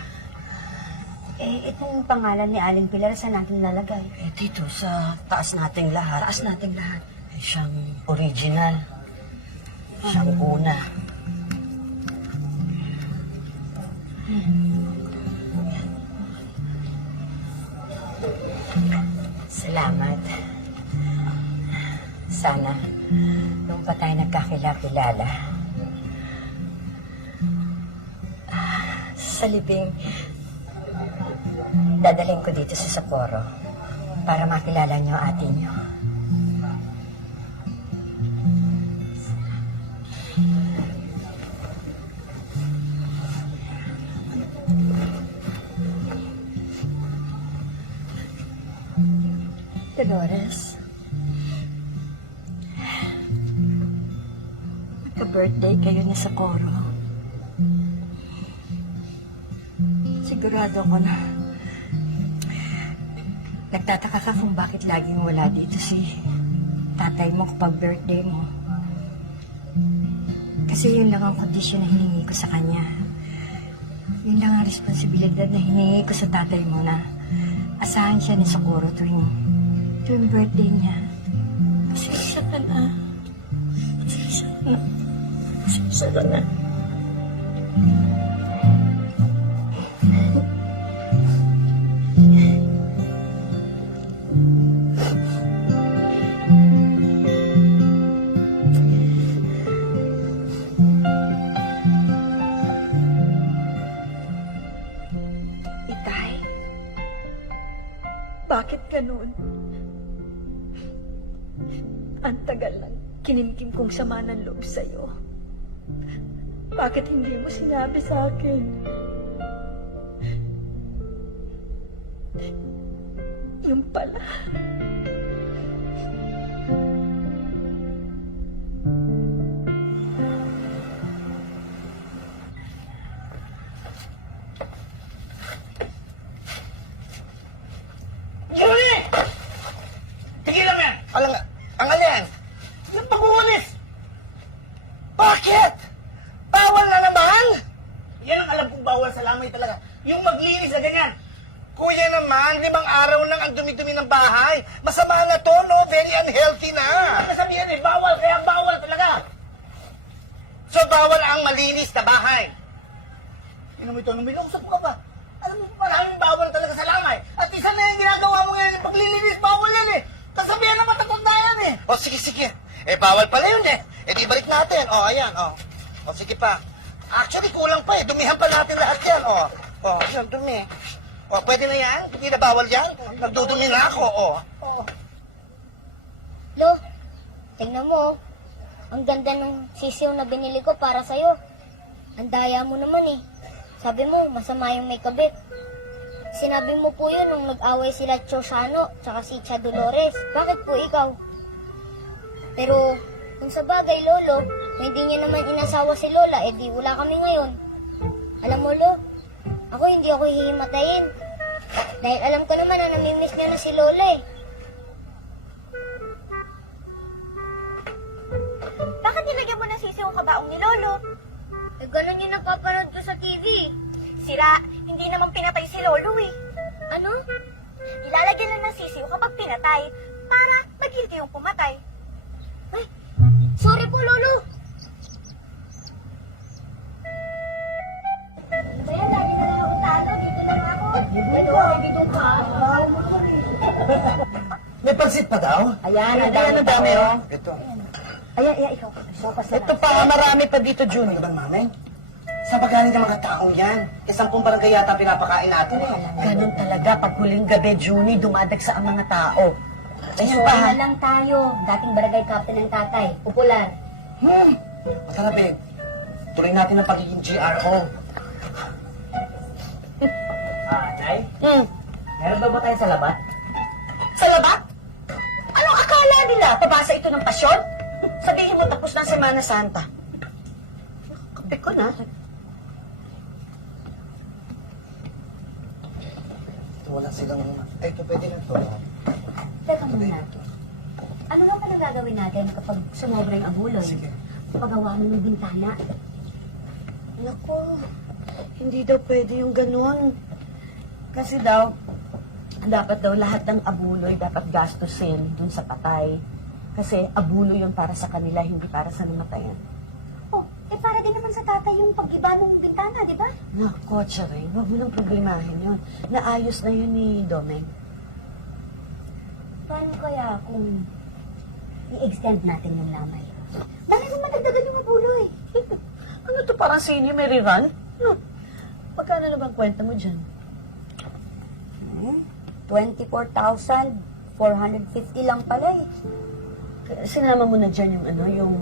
Itong pangalan ni Alin Pilar, saan natin lalagay? Dito sa taas nating lahat. Taas nating lahat. Siyang original. Siyang una. Salamat. Sana, nung pa tayo nagkakilala, sa libing, dadalhin ko dito sa Sapporo para makilala niyo ate niyo. Dolores, magka-birthday kayo ni Sapporo. Sigurado ko na nagtataka ka kung bakit laging wala dito si tatay mo kapag birthday mo. Kasi yun lang ang kondisyon na hiningi ko sa kanya. Yun lang ang responsibilidad na hiningi ko sa tatay mo na asahan siya ni Sapporo tuwing birthday niya. Pasensya ka na. Pasensya na. Pasensya ka na. Itay? Bakit ganun? Ang tagal lang kinimkim kong sama ng loob sa'yo. Bakit hindi mo sinabi sa akin? Yung pala. Yuri! Tigilan yan! Ang alin? Yung pag-uulis! Bakit? Bawal na naman? Yan ang alam kong bawal sa lamay talaga. Yung maglinis na ganyan. Kuya naman, 5 araw lang ang dumi-dumi ng bahay. Masama na to, no? Very unhealthy na. Ano sabihin eh, bawal kaya bawal talaga. So bawal ang malinis na bahay. Ano mo ito, nung minusap ka ba? Alam mo, maraming bawal talaga sa lamay. At isa na yung ginagawa mo ngayon, paglilinis, bawal yan eh. Kasabihan na matatanda yan eh. O sige, sige. Eh, bawal pala yun eh. Eh, di balik natin. O, ayan, o. O, sige pa. Actually, kulang pa eh. Dumihan pa natin lahat yan, o. O, yan, dumi. O, pwede na yan? Hindi na bawal yan? Nagdudumi na ako, o. Lo, tingnan mo. Ang ganda ng sisiw na binili ko para sa'yo. Ang daya mo naman eh. Sabi mo, masama yung may kabit. Sinabi mo po yun nung nag-away sila Chosano tsaka si Tia Dolores. Bakit po ikaw? Pero kung sa bagay, Lolo, hindi niya naman inasawa si Lola, eh di wala kami ngayon. Alam mo, Lo, ako hindi ako hihimatayin. Dahil alam ko naman na namimiss niya na si Lola eh. Bakit nilagyan mo ng sisiw ang kabaong ni Lolo? Eh, ganun yung napapanood ko sa TV. Sira, hindi naman pinatay si Lolo eh. Ano? Ilalagyan lang ng sisiw kapag pinatay para magilty yung pumatay. Ay, sorry po, Lolo. Kaya lagi na lang ako tago. Dito lang ako. Dito ka. May pansit pa daw? Ayan, ang dami oh. Ito. Ayan, ikaw. Ito pa, marami pa dito, Jun. Ano ba, Mame? Sa pagkain ng mga taong yan? Isang barangay yata pinapakain natin eh. Ganun talaga. Pag huling gabi, Juni, dumadagsa ang mga tao. Ayun pa. na lang tayo. Dating barangay captain ng tatay. Popular. Masarap eh. Tuloy natin ang pagiging GRO. Nay? Meron ba tayo sa labat? Sa labat? Anong akala nila? Pabasa ito ng pasyon? Sabihin mo tapos na ang Semana Santa. Kape ko na. Wala silang... Ay, ito pwede na to. Teka muna natin. Ano nga pala gagawin natin kapag sumobra yung abuloy? Sige. Pagawa mo ng bintana. Naku, hindi daw pwede yung ganun. Kasi daw, dapat daw lahat ng abuloy dapat gastusin dun sa patay. Kasi abuloy yun para sa kanila, hindi para sa namatayan. Oh, para din naman sa tatay yung pag-iba ng bintana, di ba? Naku, Charing, huwag mo nang problemahin yun. Naayos na yun ni Domeng. Paano kaya kung i-extend natin yung lamay? Dahil kung matagdagan yung abuloy. Ano to, parang senior may rerun? No. Magkano na bang kwenta mo dyan? 24,450 lang pala eh. Sinama mo na dyan yung yung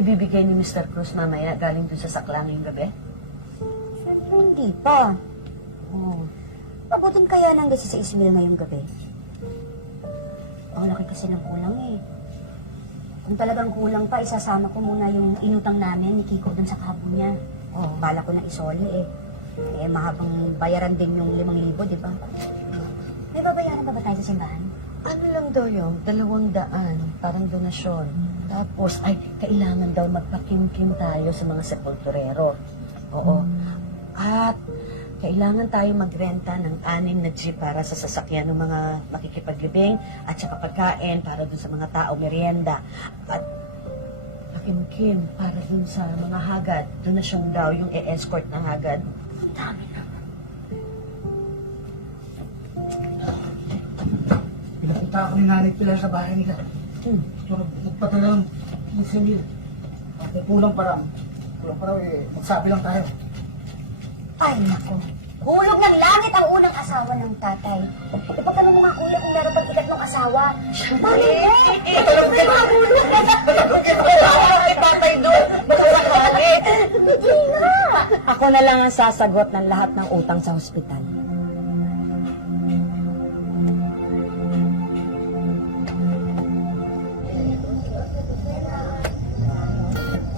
ibibigay ni Mr. Cruz mamaya galing dun sa saklang ngayong gabi? Siyempre hindi pa. Oh. Pabutin kaya ng 16 mil ngayong gabi. Ang laki kasi ng kulang eh. Kung talagang kulang pa, isasama ko muna yung inutang namin ni Kiko dun sa kabo niya. Oh, bala ko na isoli eh. Eh, mahabang bayaran din yung 5,000, di ba? May babayaran ba tayo sa simbahan? Ano lang daw yung 200, parang donasyon. Tapos, ay, kailangan daw magpakimkim tayo sa mga sepulturero. Oo. At, kailangan tayo magrenta ng 6 na jeep para sa sasakyan ng mga makikipaglibing at sa pagkain para dun sa mga tao, merienda. At, pakimkim para dun sa mga hagad. Donasyon daw yung e-escort na hagad. Ang dami na. Pinapunta ako ni Nanay Pilar sa bahay nila. So, nagpatala ng 15,000. Kulang pa raw. Magsabi lang tayo. Ay, nako. Hulog ng langit ang unang asawa ng tatay. Ipagtanong mo nga, kuya, kung meron pang ikatlong asawa. Paano mo? Ito yung mga hulog. Tatay doon! Masakali! Hindi nga. Ako na lang ang sasagot ng lahat ng utang sa hospital.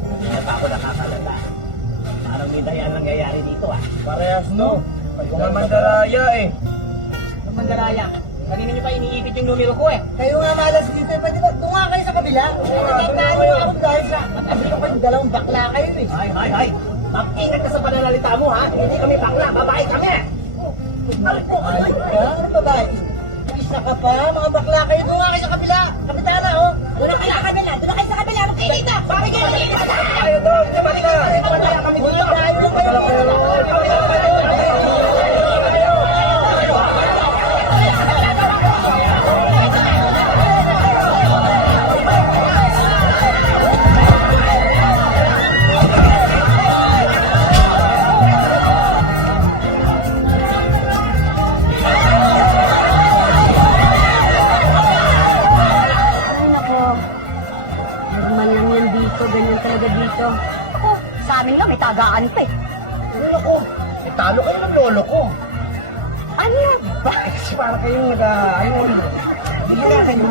Hindi na pa ako nakakalala. Parang may daya nangyayari dito ah. Parehas no. Yung nga mandaraya eh. Ang mandaraya. Kanina niyo pa iniipit yung numero ko eh. Kayo nga malas dito eh. Pwede ba doon nga kayo sa kabila? Dahil sa katabi ko kayong dalawang bakla kayo eh. Hay! Mag-ingat ka sa pananalita mo ha. Hindi kami bakla, babae kami. Ano babae? Isa ka pa, mga bakla kayo. Doon nga kayo sa kabila. Kapitala oh. Doon na kayo sa kabila. Doon na kayo sa kabila. Magkainit na. Pakinggan na kayo. Tayo doon. Kapitala. Kapitala kami dito. Kapitala kayo. Ay, nako. Normal lang yan dito. Ganyan talaga dito. Ako, sa amin nga may tagaan pa eh. Lolo ko. Talo kayo ng lolo ko. Ano yan? Para kayong nag-ayun. Hindi na kayo.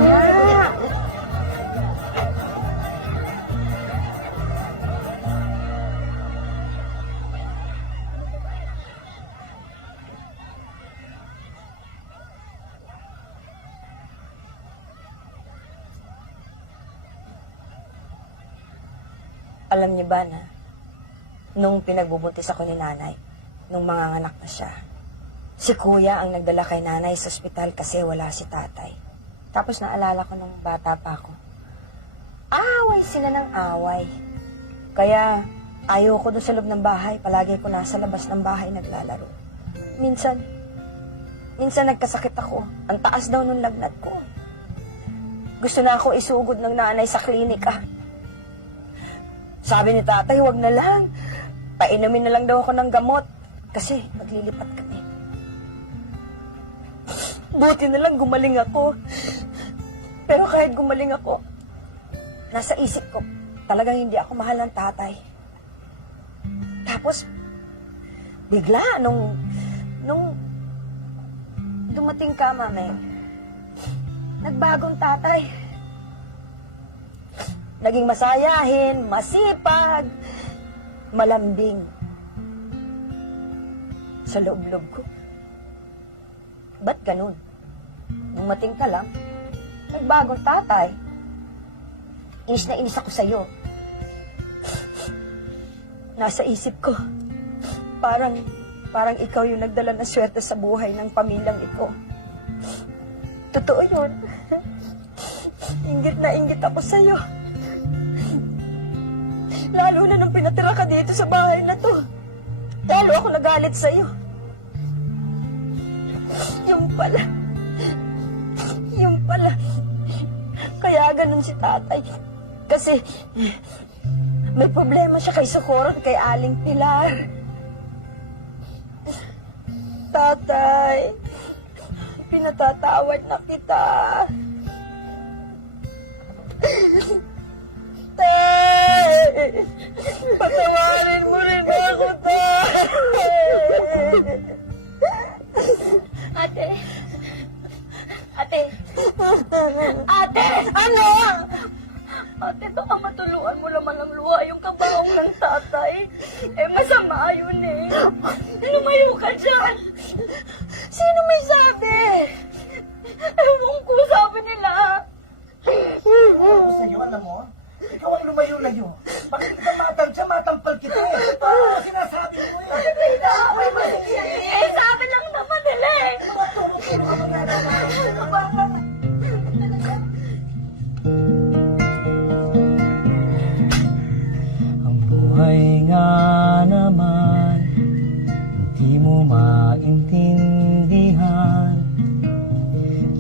Alam niyo ba na, nung pinagbubuntis ako ni nanay, nung manganganak na siya, si kuya ang nagdala kay nanay sa ospital kasi wala si tatay. Tapos naalala ko nung bata pa ako. Away sila ng away. Kaya ayaw ko doon sa loob ng bahay, palagi ko nasa labas ng bahay naglalaro. Minsan nagkasakit ako. Ang taas daw nung lagnat ko. Gusto na ako isugod ng nanay sa klinika. Sabi ni tatay, wag na lang. Painumin na lang daw ako ng gamot. Kasi maglilipat kami. Buti na lang gumaling ako. Pero kahit gumaling ako, nasa isip ko, talagang hindi ako mahal ng tatay. Tapos, bigla, nung dumating ka, Mameng, nagbagong tatay. Naging masayahin, masipag, malambing. Sa loob-loob ko. Ba't ganun? Dumating ka lang, nagbagong tatay. Inis na inis ako sa'yo. Nasa isip ko, parang ikaw yung nagdala ng swerte sa buhay ng pamilyang ito. Totoo yun. Inggit na inggit ako sa'yo. Lalo na nung pinatira ka dito sa bahay na to. Lalo ako nagalit sa'yo. Yung pala. Kaya ganun si tatay. Kasi may problema siya kay Socorro at kay Aling Pilar. Tatay, pinatatawad na kita. Tay! Patawarin mo rin ako, Tay! Ate! Ate! Ano? Ate, baka matuluan mo naman ang luha yung kabaong ng tatay. Masama yun eh. Lumayo ka dyan. Sino may sabi? Ewan ko, sabi nila. Ako sa'yo, alam mo? Ikaw ang lumayo-layo. Bakit ka matampal kita eh? Ano sinasabi mo eh? Sabi lang naman nila eh. Ang buhay nga naman, hindi mo maintindihan.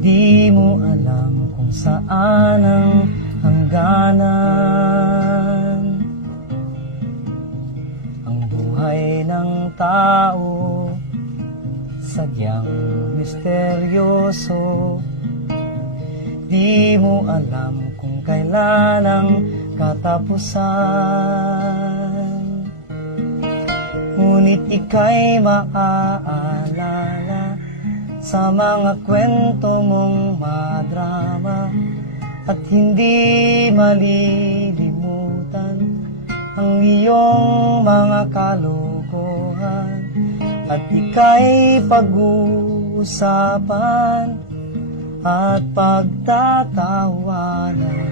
Di mo alam kung saan ang hangganan. Ang buhay ng tao, sadyang misteryoso. Di mo alam kung kailan ang katapusan. Ngunit ika'y maaalala sa mga kwento mong madrama, at hindi malilimutan ang iyong mga kalokohan. At ika'y pag-uusapan at pagtatawanan,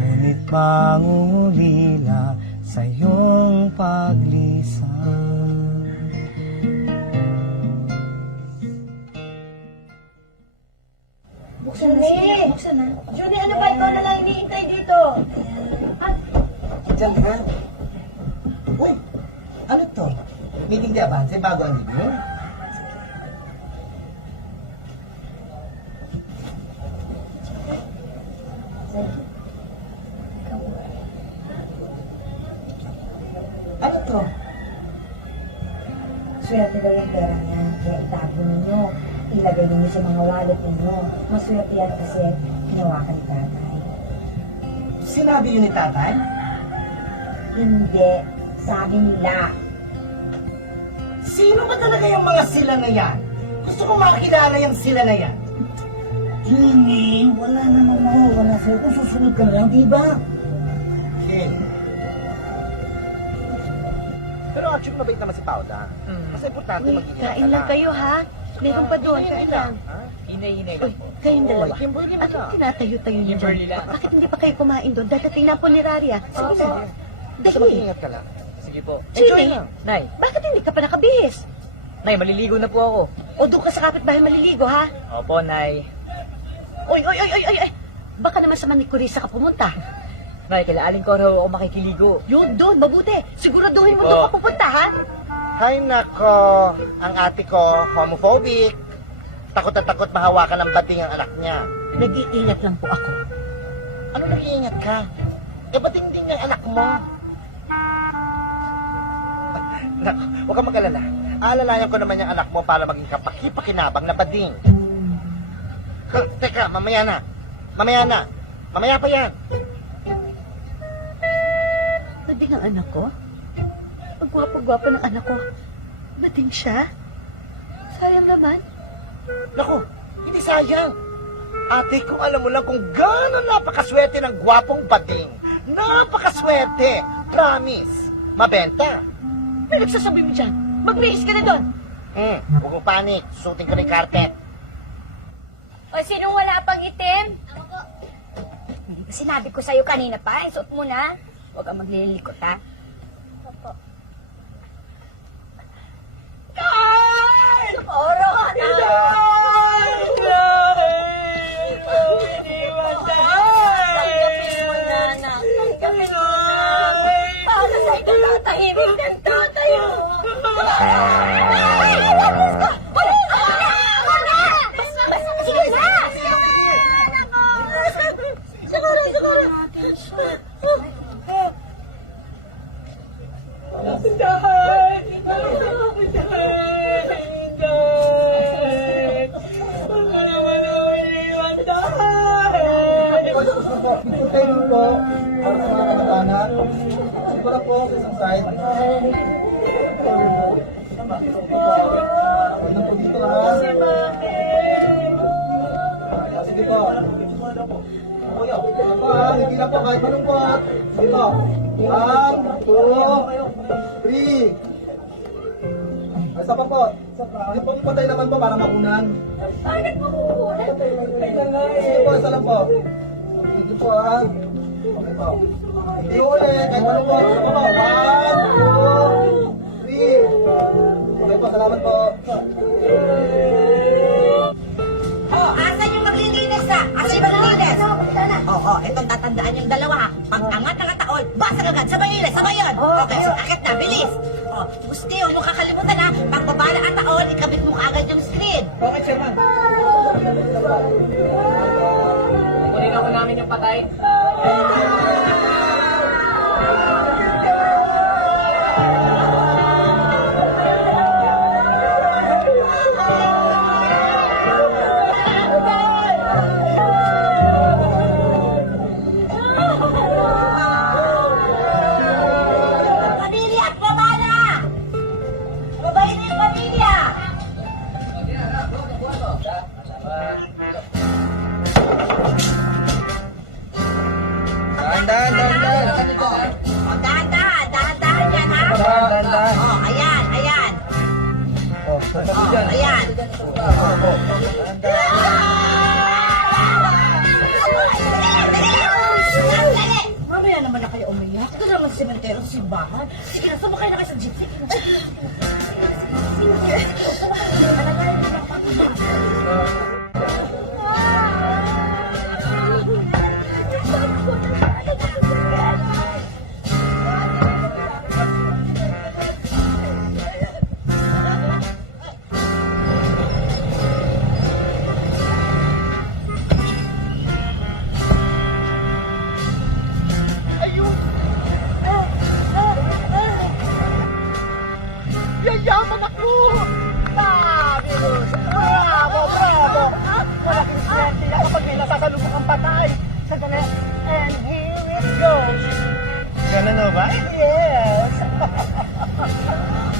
ngunit mangungulila sa iyong paglisan. Buksan na. Julie, ano ba ito na lang iniintay dito? Diyan ka. Uy, ano to? Meeting di avance bago ang libro? Ano to? Swerte daw yung pera niya. Kaya itago ninyo. Ilagay ninyo sa mga wallet ninyo. Maswerte yan kasi hinawakan ni tatay. Sinabi yun ni tatay? Hindi. Sabi nila. Sino ba talaga yung mga sila na yan? Gusto kong makilala yung sila na yan. Hindi, wala namang mawawala sa'yo kung susunod ka lang, di ba? Okay. Pero actually mabait naman si Paula. Kasi importante mag-ingat ka Kain lang kayo ha. Meron pa doon, kain lang. Hinay-hinay Uy, kayong dalawa. Kimberly mo Anong na. tinatayo-tayo niyo dyan? Bakit hindi pa kayo kumain doon? Dadating na po ni Raria. Sige na. Basta Dali. mag-ingat ka lang. Sige po. Chine, Nay, bakit hindi ka pa nakabihis? Nay, maliligo na po ako. O doon ka sa kapitbahay maliligo ha? Opo, Nay. Oy! Baka naman sa Manikurisa ka pumunta. Nay, kilaaling ko raw ako makikiligo. Yun, doon, mabuti. Siguraduhin mo Sige po. doon ka pupunta ha? Hay nako, ang ate ko, homophobic. Takot na takot mahawakan ng bating ang anak niya. Nag-iingat lang po ako. Ano nag-iingat ka? Bating din yung anak mo. Naku, huwag kang mag-alala. Aalalayan ko naman yung anak mo para maging kapakipakinabang na bading. Teka, mamaya na. Mamaya pa yan. Bading ang anak ko? Ang gwapo-gwapo ng anak ko. Bading siya? Sayang naman. Naku, hindi sayang. Ate, kung alam mo lang kung gano'n napakaswerte ng gwapong bading. Napakaswerte. Promise. Mabenta. May nagsasabi mo dyan. Magbihis ka na doon. Huwag mo panik. Susutin ko ng carpet. O sinong wala pang itim? Sinabi ko sa'yo kanina pa, isuot mo na. Huwag kang maglilikot, ha? Opo. Oro ka na! Tanggapin mo na, anak. Tanggapin mo na. Para sa'yo ka tatahimik ng tatay mo. Sige na! Iputayin mo po para sa mga katabanan. Siguro po sa isang side. Tignan po dito ha. Sige po. Kuya, hindi na po kahit anong po. Sige po. 1, 2, 3. Isa pa po. Hindi po ipatay naman po para makunan. Paano makukunan? Sige po, isa lang po. Sige po ha. Okay po. Hindi ulit. Kahit anong po. Sige po. 1, 2, 3. Okay po, salamat po. Oh, asan yung maglilinis na? Asan yung maglilinis? Oo, itong tatandaan yung dalawa. Pag angat ang taon, basag agad. Sabay yun, sabay yun. Okay, so akit na, bilis. Oh, gusto huwag mo kakalimutan ha. Pag babala ang taon, ikabit mo kaagad yung screen. Bakit siya man? Kunin ako namin yung patay. Pamilya at babala! Babay na yung pamilya! Dahan-dahan. O, dahan-dahan yan ha. Dahan-dahan. Oh, ayan, ayan. Oh, Oh, ayan. Mamaya naman na kayo umiyak. Ito naman sa sementero sa simbahan. Sige na, sumakay na kayo sa jeep. Sige na. Yayaman ako! Fabulous! Bravo! Bravo! Malaking swerte niya kapag may nasasalubong ang patay. Sandali. And here it goes. Ganun na ba? Yes!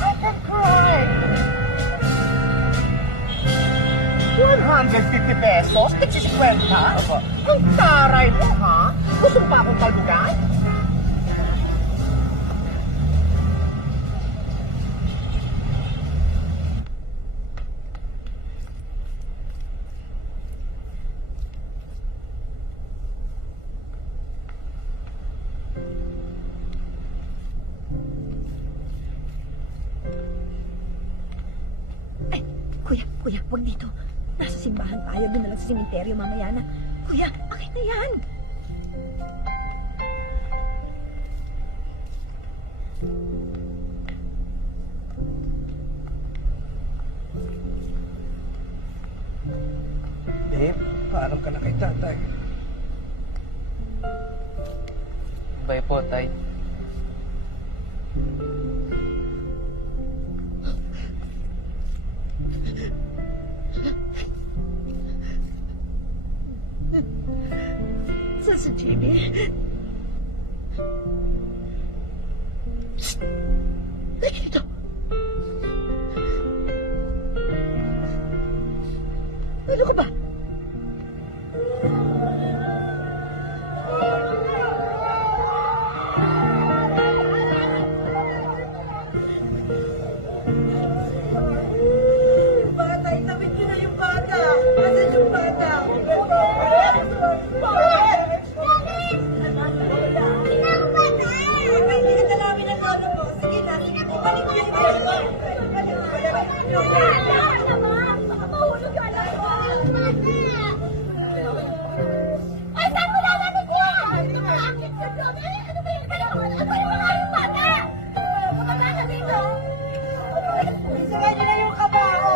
I can cry! 150 pesos? Tigsi-50? Ang taray mo, ha? Gusto pa akong talugan? Kuya, huwag dito. Nasa simbahan tayo, doon na lang sa simenteryo mamaya na. Kuya, bakit na yan? Dave, paalam ka na kay tatay. Bye po, tay. Saan si Jimmy? Shh! Lagi dito! Ano ka ba? Bata, itawid nyo na yung bata! Asan yung bata? Bakit? Ay, saan mo nalaman yan? Ano ba yung ano ba yung mga bata? Mga bata dito? Isagay nyo na yung kabaho.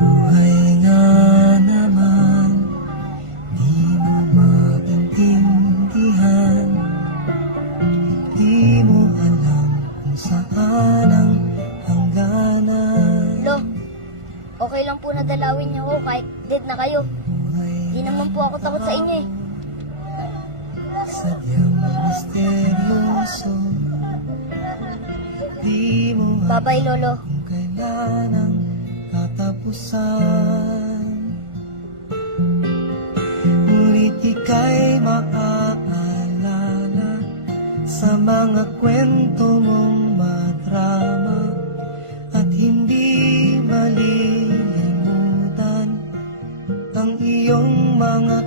Buhay nga naman, di mo maintindihan. Di mo alam kung saan ang hangganan. Lo, okay lang po na dalawin niyo ako kahit dead na kayo. Di naman po ako takot sa inyo eh. Sadyang misteryoso. Di mo Bye-bye, Lolo. kung kailan ang katapusan. Ngunit ika'y maaalala sa mga kwento mong madrama at hindi malilimutan ang iyong mga